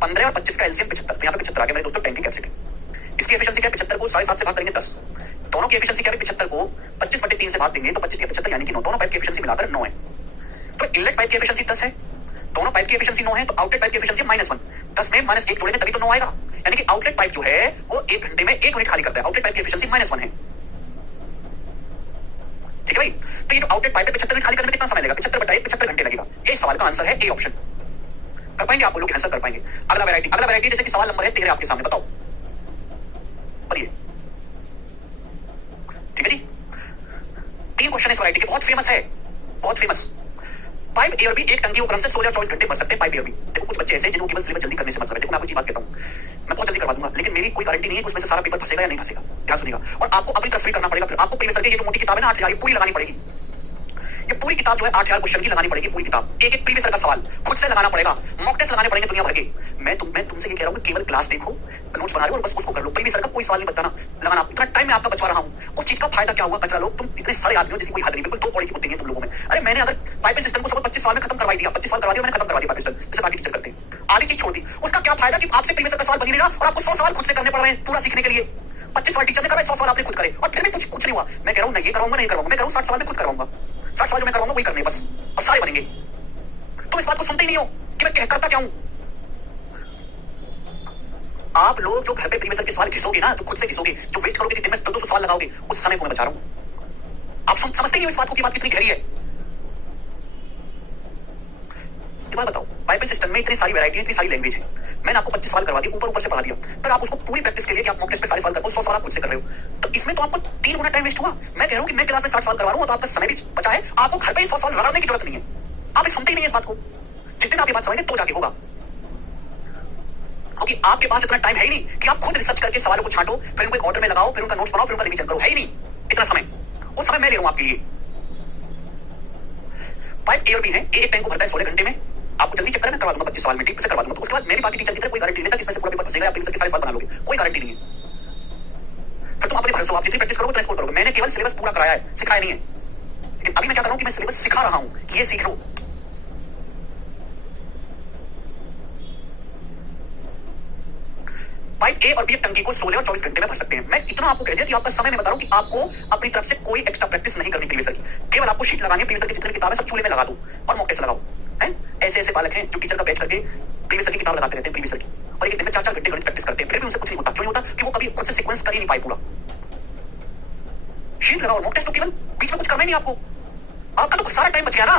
15 और 25 का एलसीएम 75, यहाँ पे 75 आ गया मेरे दोस्तों। टैंक की कैपेसिटी, इसकी एफिशिएंसी क्या है? 75 को 7.5 से भाग करेंगे 10। दोनों की एफिशिएंसी क्या है? 75 को 25/3 से भाग देंगे तो 25 के 75 यानी कि 9। दोनों पाइप की एफिशिएंसी मिलाकर 9 है। तो इनलेट पाइप की एफिशिएंसी 10 है, दोनों पाइप की एफिशिएंसी 9 है, तो आउटलेट पाइप की एफिशिएंसी -1। 10 में -1 जोड़ेंगे तभी तो 9 आएगा। यानी कि आउटलेट पाइप जो है वो 1 घंटे में 1 मिनट खाली करता है। आउटलेट पाइप की एफिशिएंसी -1 है। ठीक है भाई, तो ये जो आउटलेट पाइप है 75 मिनट खाली करने में कितना समय लगेगा? 75/1 75 घंटे लगेगा। ये सवाल का आंसर है ए ऑप्शन। कर पाएंगे आप लोग? आंसर कर पाएंगे। अगला वैरायटी जैसे कि सवाल नंबर है 13 आपके सामने, बताओ बोलिए। ठीक है जी, 3 क्वेश्चन इस वैरायटी के, बहुत फेमस है, बहुत फेमस। पाइप ए और बी एक टंकी को क्रम से 16 और 24 घंटे भर सकते हैं। पाइप ए और बी, देखो कुछ बच्चे ऐसे जिनको केवल सिलेबस जल्दी करने से मतलब है। देखो मैं आपको चीज बात कहता हूं, मैं बहुत जल्दी करवा दूंगा, लेकिन मेरी कोई गारंटी नहीं है कि उसमें से सारा पेपर फंसेगा या नहीं फंसेगा। ध्यान सुनिएगा, और आपको अपनी तरफ से भी करना पड़ेगा। फिर आपको प्रीवियस की जो मोटी किताब है ना 8000 पूरी लगानी पड़ेगी। ये पूरी किताब जो है 8000 क्वेश्चन की लगानी पड़ेगी। पूरी किताब, एक एक प्रीवियस का सवाल खुद से लगाना पड़ेगा। मॉक टेस्ट लगाने पड़ेंगे दुनिया भर के। मैं तुमसे ये कह रहा हूं, केवल क्लास देखो, नोट्स बना रहे हो और बस उसको कर लो। प्रीवियस का कोई सवाल नहीं बताना लगाना। इतना टाइम मैं आपका बचवा रहा हूं, उस चीज का फायदा क्या हुआ? कचरा लोग, तुम इतने सारे आदमी हो जिसकी कोई हद नहीं, बिल्कुल 2 पॉइंट की बुद्धि है तुम लोगों में। अरे मैंने अगर पाइपिंग सिस्टम को सब 25 साल में खत्म करवा दिया, 25 साल करवा दिया मैंने, खत्म करवा दिया पाइपिंग सिस्टम, जैसे बाकी टीचर करते हैं। आधी चीज छोड़ दी, उसका क्या फायदा कि आपसे प्रीवियस का सवाल बनी रहेगा और आपको 100 सवाल खुद से करने पड़ रहे हैं पूरा सीखने के लिए। 25 सवाल टीचर ने करा, 100 सवाल आपने खुद करे और फिर भी कुछ नहीं हुआ। मैं कह रहा हूं ना ये कराऊंगा नहीं कराऊंगा, मैं कह रहा हूं 60 सवाल में खुद कराऊंगा। 60 सवाल जो मैं कराऊंगा वही करने बस, और सारे बनेंगे। तुम इस बात को सुनते ही नहीं हो कि मैं करता क्या हूं। आप लोग जो घर पे प्रीवियस के सवाल घिसोगे ना, जो खुद से घिसोगे, जो वेस्ट करोगे, दिन में 200 सवाल लगाओगे, उस समय को मैं बचा रहा हूं। आप समझते ही हो इस बात को कि बात कितनी गहरी है। बताओ, पाइपिंग सिस्टम में इतनी सारी वैरायटी, इतनी सारी लैंग्वेज है। मैंने आपको 25 सवाल करवा दिया, ऊपर से पढ़ा दिया, फिर आप उसको पूरी प्रैक्टिस के लिए कि आप मॉक टेस्ट पे सारे सवाल करते हो, 100 सवाल आप खुद से कर रहे हो, तो इसमें तो आपको 3 गुना टाइम वेस्ट हुआ। मैं कह रहा हूं कि मैं क्लास में 60 सवाल करवा रहा हूं तो आपका समय भी बचा है। आपको घर पे 100 सवाल लगाने की जरूरत नहीं है। आप सुनते ही नहीं है इस बात को। जिस दिन आप ये बात समझेंगे तो जाके होगा, क्योंकि आपके पास इतना टाइम है ही नहीं कि आप खुद रिसर्च करके सवालों को छांटो, फिर उनको एक ऑर्डर में लगाओ, फिर उनका नोट्स बनाओ, फिर उनका रिवीजन करो। है ही नहीं इतना समय। वो समय मैं ले रहा हूं आपके लिए। पाइप ए और बी है, एक टैंक को भरता है 16 घंटे में। आपको जल्दी चेक करना, करवा दूंगा 25 सवाल में, ठीक से करवा दूंगा। तो उसके बाद मेरी बाकी टीचर की तरह कोई गारंटी नहीं है कि इसमें से पूरा पेपर फंसेगा या प्रीवियस के सारे सवाल बना लोगे, कोई गारंटी नहीं है। फिर तुम अपने भरोसे, आप जितनी प्रैक्टिस करोगे उतना स्कोर करोगे। मैंने केवल सिलेबस पूरा कराया है, सिखाया नहीं है। लेकिन अभी मैं क्या कर रहा हूं कि मैं सिलेबस सिखा रहा हूं कि ये सीख लो। पाइप ए और बी टंकी को 16 और 24 घंटे में भर सकते हैं। मैं इतना आपको कह दिया कि आपका समय में बता रहा हूं कि आपको अपनी तरफ से कोई एक्स्ट्रा प्रैक्टिस नहीं करनी प्रीवियस की, केवल आपको शीट लगानी है। प्रीवियस की जितनी किताब है सब चूल्हे में लगा दो और मॉक टेस्ट लगाओ। ऐसे ऐसे बालक हैं जो टीचर का बैच करके प्रीवियस की किताब लगाते रहते हैं, प्रीवियस की, और एक दिन में 4-4 घंटे गणित प्रैक्टिस करते हैं, फिर भी उनसे कुछ नहीं होता। क्यों नहीं होता? कि वो कभी खुद से सीक्वेंस कर ही नहीं पाए पूरा। शीट लगाओ, मॉक टेस्ट, तो केवल बीच में कुछ करना ही नहीं आपको। आपका तो सारा टाइम बच गया ना।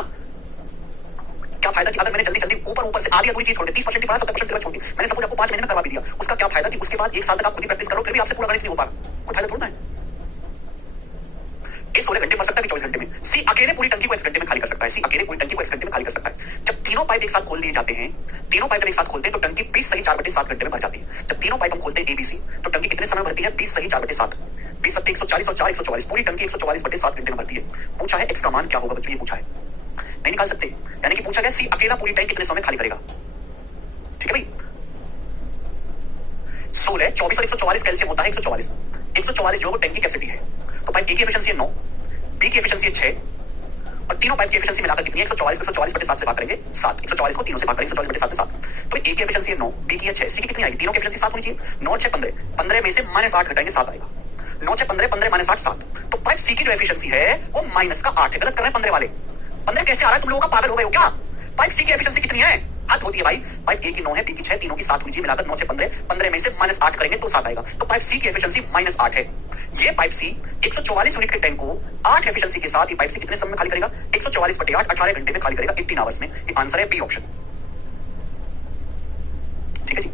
क्या फायदा कि अगर मैंने जल्दी जल्दी ऊपर से आधी पूरी चीज छोड़ दी, 30% पढ़ा, 70% छोड़ दी, मैंने सपोज आपको 5 महीने में करवा भी दिया, उसका क्या फायदा कि उसके बाद 1 साल तक आप खुद ही प्रैक्टिस करो, फिर भी आपसे पूरा गणित नहीं हो पा रहा। कोई फायदा थोड़ा है। 16 घंटे भर सकता है, 24 घंटे में। सी अकेले पूरी टंकी को 1 घंटे में खाली कर सकता है। सी अकेले पूरी टंकी को 1 घंटे में खाली कर सकता है। जब तीनों पाइप एक साथ खोल लिए जाते हैं, तीनों पाइप एक साथ खोलते हैं तो टंकी 20 सही 4/7 घंटे में भर जाती है। जब तीनों पाइप हम खोलते हैं एबीसी, तो टंकी कितने समय भरती है? 20 सही 4/7। 20 सत्ते 140 और 4 144, पूरी टंकी 144/7 घंटे में भरती है। पूछा है एक्स का मान क्या होगा बच्चों, ये पूछा है, नहीं निकाल सकते। यानी कि पूछा गया सी अकेला पूरी टैंक कितने समय खाली करेगा। ठीक है भाई, 16 24 और 144 कैल्शियम होता है 144। 144 जो टैंक की कैपेसिटी है। तो पाइप ए की एफिशिएंसी है 9, बी की एफिशिएंसी है 6 और तीनों पाइप की एफिशिएंसी मिलाकर कितनी है 144 को 144/7 से भाग करेंगे 7, 144 को तीनों से भाग करेंगे 144/7 से 7। तो ए की एफिशिएंसी है 9, बी की है 6, सी की कितनी आएगी, तीनों की एफिशिएंसी 7 होनी चाहिए। 9 6 15, 15 में से -8 घटाएंगे 7 आएगा। 9 6 15, 15 -8 7। तो पाइप सी की जो एफिशिएंसी है वो माइनस का 8 है। गलत कर रहे हैं 15 वाले, 15 कैसे आ रहा है, तुम लोगों का पागल हो गए हो क्या। पाइप सी की एफिशिएंसी कितनी है, हद होती है भाई। पाइप ए की 9 है, बी की 6, तीनों की 7 होनी चाहिए, मिलाकर 9 6 15, 15 में से -8 करेंगे तो 7 आएगा। तो पाइप सी की एफिशिएंसी -8 है। ये पाइप सी 144 यूनिट के टैंक को 8 एफिशिएंसी के साथ ये पाइप सी कितने समय में खाली करेगा, 144/8 18 घंटे में खाली करेगा, 18 आवर्स में। ये आंसर है बी ऑप्शन। ठीक है जी,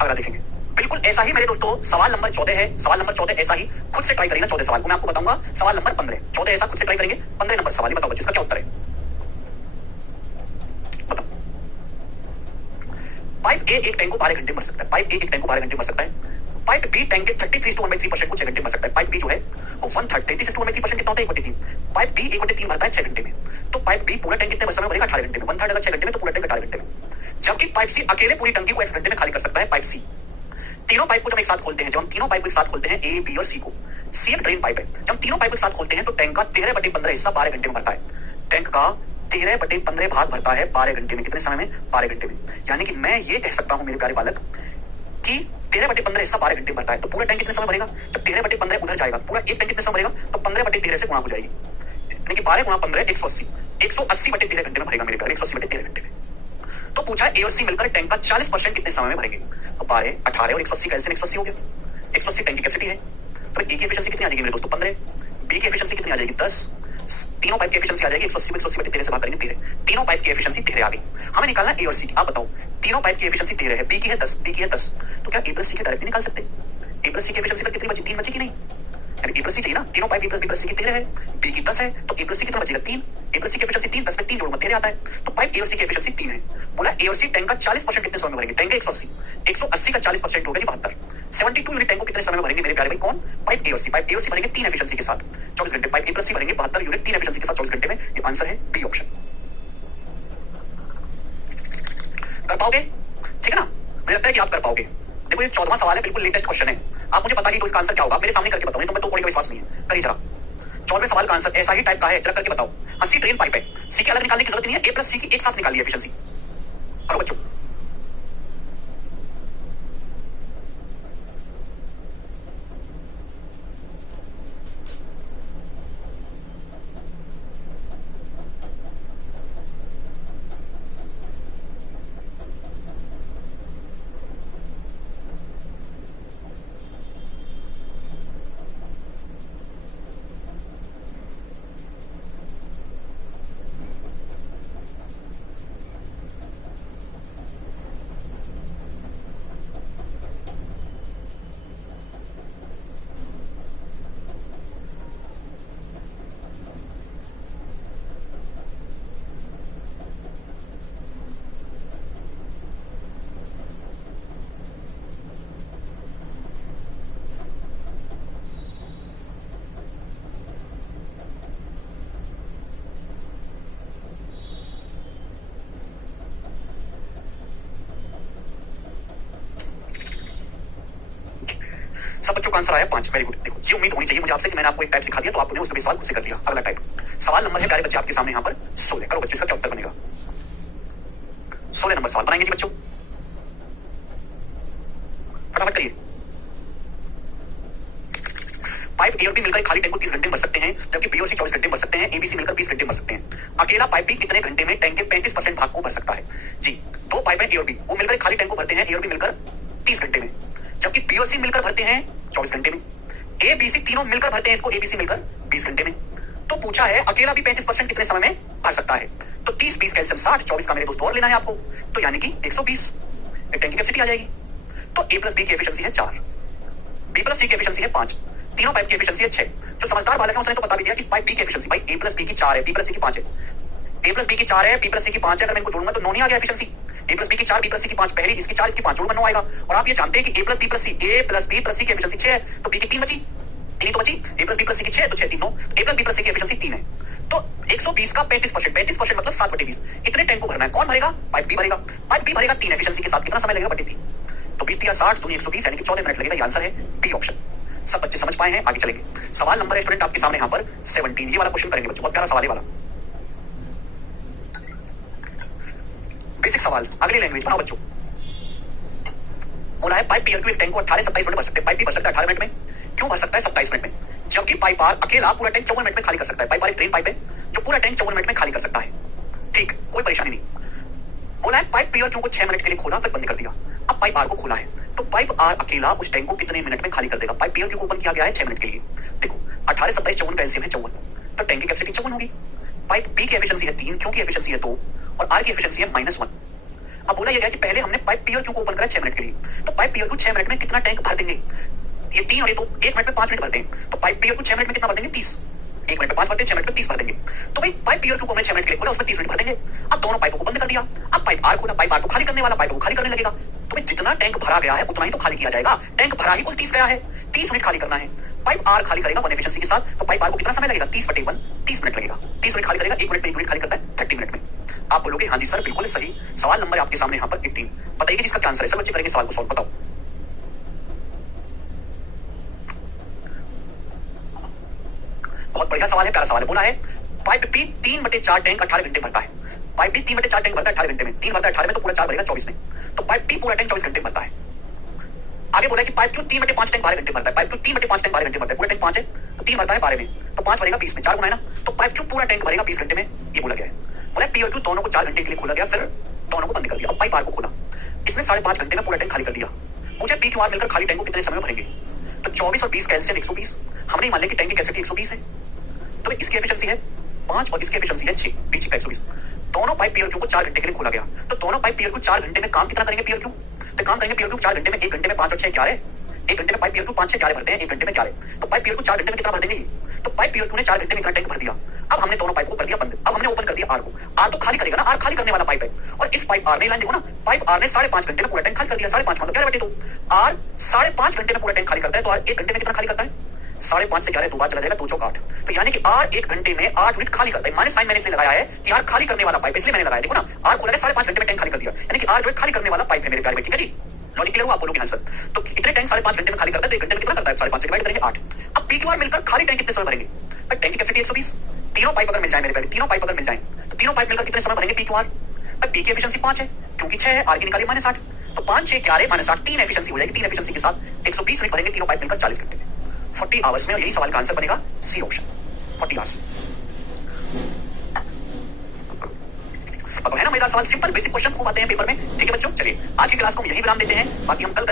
अगला देखेंगे। बिल्कुल ऐसा ही मेरे दोस्तों सवाल नंबर 14 है। सवाल नंबर 14 ऐसा ही खुद से ट्राई करेंगे। 14 सवाल को मैं आपको बताऊंगा। सवाल नंबर 15, 14 ऐसा खुद से ट्राई करेंगे। 15 नंबर सवाल, बताओ बच्चों इसका क्या उत्तर है, बताओ। पाइप ए एक टैंक को 12 घंटे में भर सकता है। पाइप ए एक टैंक को 12 घंटे में भर सकता है। पाइप बी टैंक के 33/1/3% को 6 घंटे में भर सकता है। पाइप बी जो है वो 33/1/3% कितना होता है, 1/3। पाइप बी 1/3 भरता है 6 घंटे में। तो पाइप बी पूरा टैंक कितने समय भरेगा, 18 घंटे में। 1/3 अगर 6 घंटे में तो पूरा टैंक 18 घंटे में। जबकि पाइप सी अकेले पूरी टंकी को 1 घंटे में खाली कर सकता है। पाइप सी तीनों पाइप को जब एक साथ खोलते हैं, जब हम तीनों पाइप को एक साथ खोलते हैं, ए बी और सी को, सी एक ड्रेन पाइप है, जब हम तीनों पाइप को एक साथ खोलते हैं तो टैंक का 13/15 हिस्सा 12 घंटे में भरता है। टैंक का 13/15 भाग भरता है 12 घंटे में। कितने समय में, 12 घंटे में। यानी कि मैं ये कह सकता हूं मेरे प्यारे बालक कि 13/15 हिस्सा 12 घंटे में भरता है। तो पूरा टैंक कितने समय भरेगा, जब 13/15 उधर जाएगा, पूरा एक टैंक कितने समय भरेगा, तो 15/13 से गुणा हो जाएगी। यानी कि 12 × 15 180, 180/13 घंटे में भरेगा मेरे प्यारे, 180/13 घंटे में। तो पूछा है ए और सी मिलकर टैंक का 40% कितने समय में भरेंगे। तो 12 18 और 180 का एलसीएम 180 हो गया। 180 टैंक की कैपेसिटी है। तो ए की एफिशिएंसी कितनी आ जाएगी मेरे दोस्तों, 15। बी की एफिशिएंसी कितनी आ जाएगी, 10। तीनों पाइप की एफिशिएंसी आ जाएगी 180 180/13 से भाग करेंगे 13। तीनों पाइप की एफिशिएंसी 13 आ गई। हमें निकालना ए और सी की। आप बताओ, तीनों पाइप की एफिशिएंसी 13 है, बी की है 10, बी की है 10। तो क्या ए प्लस सी के डायरेक्ट निकाल सकते। ए प्लस सी की एफिशिएंसी पर कितनी बची, 3 बची कि नहीं। यानी ए प्लस सी चाहिए ना, तीनों पाइप ए प्लस सी की 13 है, बी की 10 है, तो ए प्लस सी कितना बचेगा, 3। ए प्लस सी की एफिशिएंसी 3, 10 में 3 जोड़ूंगा 13 आता है। तो पाइप ए और सी की एफिशिएंसी 3 है। बोला ए और सी टैंक का 40% कितने समय में भरेंगे, टैंक 180, 180 का 40% हो गया जी 72। 72 यूनिट टैंक को कितने समय में भरेंगे मेरे प्यारे भाई, कौन, पाइप ए और सी। पाइप ए और सी भरेंगे 3 एफिशिएंसी के साथ 24 घंटे। पाइप ए प्लस सी भरेंगे 72 यूनिट 3 एफिशिएंसी के साथ 24 घंटे में। ये आंसर है बी ऑप्शन। कर पाओगे, ठीक है ना, मुझे लगता है कि आप कर पाओगे। देखो ये 14वां सवाल है, बिल्कुल लेटेस्ट क्वेश्चन है। आप मुझे बता दीजिए तो इसका आंसर क्या होगा, मेरे सामने करके बताओ, तो मैं तो कोई का विश्वास नहीं है। करिए जरा, 14वें सवाल का आंसर ऐसा ही टाइप का है, जरा करके बताओ। हाँ, सी ड्रेन पाइप है, सी की अलग निकालने की जरूरत नहीं है, ए प्लस सी की एक साथ निकालिए एफिशिएंसी। करो बच्चों। सब बच्चों का आंसर आया 5। Very good. देखो ये उम्मीद होनी चाहिए मुझे आपसे कि मैंने आपको एक टाइप सिखा दिया तो आपने उसका भी सवाल खुद से कर लिया। अगला टाइप, सवाल नंबर है प्यारे बच्चे आपके सामने यहाँ पर 16। करो बच्चों, इसका क्या उत्तर बनेगा। 16 नंबर सवाल बनाएंगे जी बच्चों, फटाफट करिए। पाइप ए और बी मिलकर खाली टैंक को 30 घंटे में भर सकते हैं, जबकि बी और सी 24 घंटे में भर सकते हैं। एबीसी मिलकर 20 घंटे में भर सकते हैं। अकेला पाइप बी कितने घंटे में टैंक के 35% भाग को भर सकता है जी। दो पाइप है ए और बी, वो मिलकर खाली टैंक को भरते हैं, ए और बी मिलकर 30 घंटे में, जबकि बी और सी मिलकर भरते हैं 24 घंटे में। ए बी सी तीनों मिलकर भरते हैं इसको, एबीसी मिलकर 20 घंटे में। तो पूछा है अकेला भी 35% कितने समय में भर सकता है। तो 30 20 कैल्शियम 60, 24 का मेरे दोस्तों और लेना है आपको, तो यानी कि 120 टैंक की कैपेसिटी आ जाएगी। तो ए प्लस बी की एफिशिएंसी है 4, बी प्लस सी की एफिशिएंसी है 5, तीनों पाइप की एफिशिएंसी है 6। जो समझदार बालक है उसने तो बता भी दिया कि पाइप बी की एफिशिएंसी, भाई ए प्लस बी की 4 है, बी प्लस सी की 5 है। ए प्लस बी की 4 है, बी प्लस सी की 5 है, अगर मैं इनको जोड़ूंगा तो 9 नहीं आ गया एफिशिएंसी। ए प्लस बी की 4, बी प्लस सी की 5, पहली इसकी 4 इसकी 5 जोड़ूंगा 9 आएगा। और आप ये जानते हैं कि ए प्लस बी प्लस सी की एफिशिएंसी 6 है, तो बी की 3 बची। तीन ही तो बची, ए प्लस बी प्लस सी की 6 तो 6 3 9, ए प्लस बी प्लस सी की एफिशिएंसी 3 है। तो 120 का 35%, 35% मतलब 7/20, इतने टैंक को भरना है। कौन भरेगा? पाइप बी भरेगा। पाइप बी भरेगा 3 एफिशिएंसी के साथ, कितना समय लगेगा? 3 तो 20 या 60 दूनी 120 यानी कि 14 मिनट लगेगा। ये आंसर है बी ऑप्शन। सब बच्चे समझ पाए हैं? आगे चलेंगे। सवाल नंबर है स्टूडेंट आपके सामने यहाँ पर 17, ये वाला क्वेश्चन करेंगे बच्चों, बहुत प्यारा सवाल है वाला, बेसिक सवाल, अगली लैंग्वेज बनाओ बच्चों। बोला है पाइप पी एक टैंक को 18-27 मिनट भर सकते हैं। पाइप भी भर सकता है 18 मिनट में, क्यों भर सकता है 27 मिनट में, जबकि पाइप आर अकेला पूरा टैंक 54 मिनट में खाली कर सकता है। पाइप आर एक ड्रेन पाइप है जो पूरा टैंक 54 मिनट में खाली कर सकता है। ठीक, कोई परेशानी नहीं। बोला है पाइप पी को 6 मिनट के लिए खोला फिर बंद कर दिया। अब पाइप आर को खोला है तो पाइप आर अकेला उस टैंक को कितने मिनट में खाली कर देगा? पाइप पी को ओपन किया गया है 6 मिनट के लिए। देखो 18 27 54 का एलसीएम है 54, तो टैंक की कैपेसिटी 54 होगी। पाइप बी की एफिशिएंसी है 3, क्योंकि एफिशिएंसी है 2 और आर की एफिशिएंसी है -1। अब बोला गया कि पहले हमने पाइप पी को ओपन करा 6 मिनट के लिए, तो पाइप पी 6 मिनट में कितना टैंक भर देंगे? ये 3 और ये 2, 1 मिनट में 5 मिनट भरते हैं, तो पाइप पी 6 मिनट में कितना भर देंगे? 30। 1 मिनट में 5 भरते हैं, 6 मिनट में 30 भर देंगे। तो भाई पाइप पी को हमने 6 मिनट के लिए खोला, उसमें 30 मिनट भर देंगे। अब दोनों पाइपों को बंद कर दिया। अब पाइप आर खोला, पाइप आर को खाली करने वाला, पाइप को खाली करने लगेगा। तो भाई जितना टैंक भरा गया है उतना ही तो खाली किया जाएगा। टैंक भरा ही कुल 30 गया है, 30 मिनट खाली करना है। पाइप आर खाली करेगा 1 एफिशिएंसी के साथ, तो पाइप आर को कितना समय लगेगा? 30/1, 30 मिनट लगेगा। 30 मिनट खाली करेगा, 1 मिनट में 1 मिनट खाली करता है, 30 मिनट में। आप बोलोगे हाँ जी सर बिल्कुल सही। सवाल नंबर है आपके सामने यहाँ पर 18, बताइए जिसका क्या आंसर है। सब बच्चे करेंगे सवाल को सॉल्व, बताओ। बहुत बढ़िया सवाल है, प्यारा सवाल है। बोला है पाइप बी 3/4 टैंक 18 घंटे भरता है। पाइप बी 3/4 टैंक भरता है 18 घंटे में, 3 भरता है 18 में तो पूरा 4 भरेगा 24 में, तो पाइप बी पूरा टैंक 24 घंटे भरता है। आगे बोला कि पाइप क्यू 3/5 टैंक 12 घंटे भरता है। पाइप क्यू 3/5 टैंक 12 घंटे भरता है, पूरा टैंक 5 है तो 3 भरता है 12 में, तो 5 भरेगा 20 में, 4 गुना है ना, तो पाइप क्यू पूरा टैंक भरेगा 20 घंटे में, ये बोला गया है। बोला पी और क्यू दोनों को 4 घंटे के लिए खोला गया, फिर दोनों को बंद कर दिया। अब पाइप आर को खोला, इसने 5.5 घंटे में पूरा टैंक खाली कर दिया। मुझे पी क्यू आर मिलकर खाली टैंक को कितने समय में भरेंगे? तो 24 और 20 का एलसीएम 120, हमने मान लिया कि टैंक की कैपेसिटी 120 है, तो इसकी एफिशिएंसी है 5 और इसकी एफिशिएंसी है 6, बीच का 120। दोनों पाइप पी और क्यू को 4 घंटे के लिए खोला गया, तो दोनों पाइप पी और क्यू 4 घंटे में काम कितना करेंगे? पी और क्यू तो काम करेंगे पी और क्यू 4 घंटे में, 1 घंटे में 5 और 6 11, 1 घंटे में पाइप पी और क्यू 5 6 11 भरते हैं, 1 घंटे में 11, तो पाइप पी और क्यू 4 घंटे में कितना भर देंगे? तो पाइप पी और क्यू ने 4 घंटे में इतना टैंक भर दिया। अब हमने दोनों पाइप को कर दिया बंद, अब हमने ओपन कर दिया आर को। आर तो खाली करेगा ना, आर खाली करने वाला पाइप है, और इस पाइप आर ने लाइन देखो ना, पाइप आर ने 5.5 घंटे में पूरा टैंक खाली कर दिया। 5.5 मतलब 11/2, आर 5.5 घंटे में पूरा टैंक खाली करता है, तो आर 1 घंटे में कितना खाली करता है? 5.5 से 11 2 बार चला जाएगा, 2 चौक 8, तो यानी कि आर 1 घंटे में 8 मिनट खाली करता है। माने साइन मैंने इसलिए लगाया है कि आर खाली करने वाला पाइप, इसलिए मैंने लगाया। देखो ना, आर खोला है 5.5 घंटे में टैंक खाली कर दिया, यानी कि आर जो है खाली करने वाला पाइप है मेरे प्यारे। ठीक है जी, लॉजिक क्लियर हुआ? आप बोलोगे आंसर। तो इतने टैंक 5.5 घंटे में खाली करता है, तो 1 घंटे में कितना करता है? 5.5 से डिवाइड करेंगे 8। अब पी क्यू आर मिलकर खाली टैंक कितने समय भरेंगे? टैंक की कैपेसिटी 120, तीनों पाइप अगर मिल जाए मेरे प्यारे, तीनों पाइप अगर मिल जाए तो तीनों पाइप मिलकर कितने समय भरेंगे पी क्यू आर? पी की एफिशिएंसी 5 है, क्योंकि 6 है, आर की निकाली -8, तो 5 6 11 -8, 3 एफिशिएंसी हो जाएगी। 3 एफिशिएंसी के साथ 120 मिनट भरेंगे तीनों पाइप मिलकर 40 घंटे में, 40 आवर्स में। और यही सवाल का आंसर बनेगा सी ऑप्शन, 40 आवर्स। है ना मजेदार सवाल, सिंपल बेसिक क्वेश्चन खूब आते हैं पेपर में। ठीक है बच्चों, चलिए आज की क्लास को हम यही विराम देते हैं, बाकी हम कल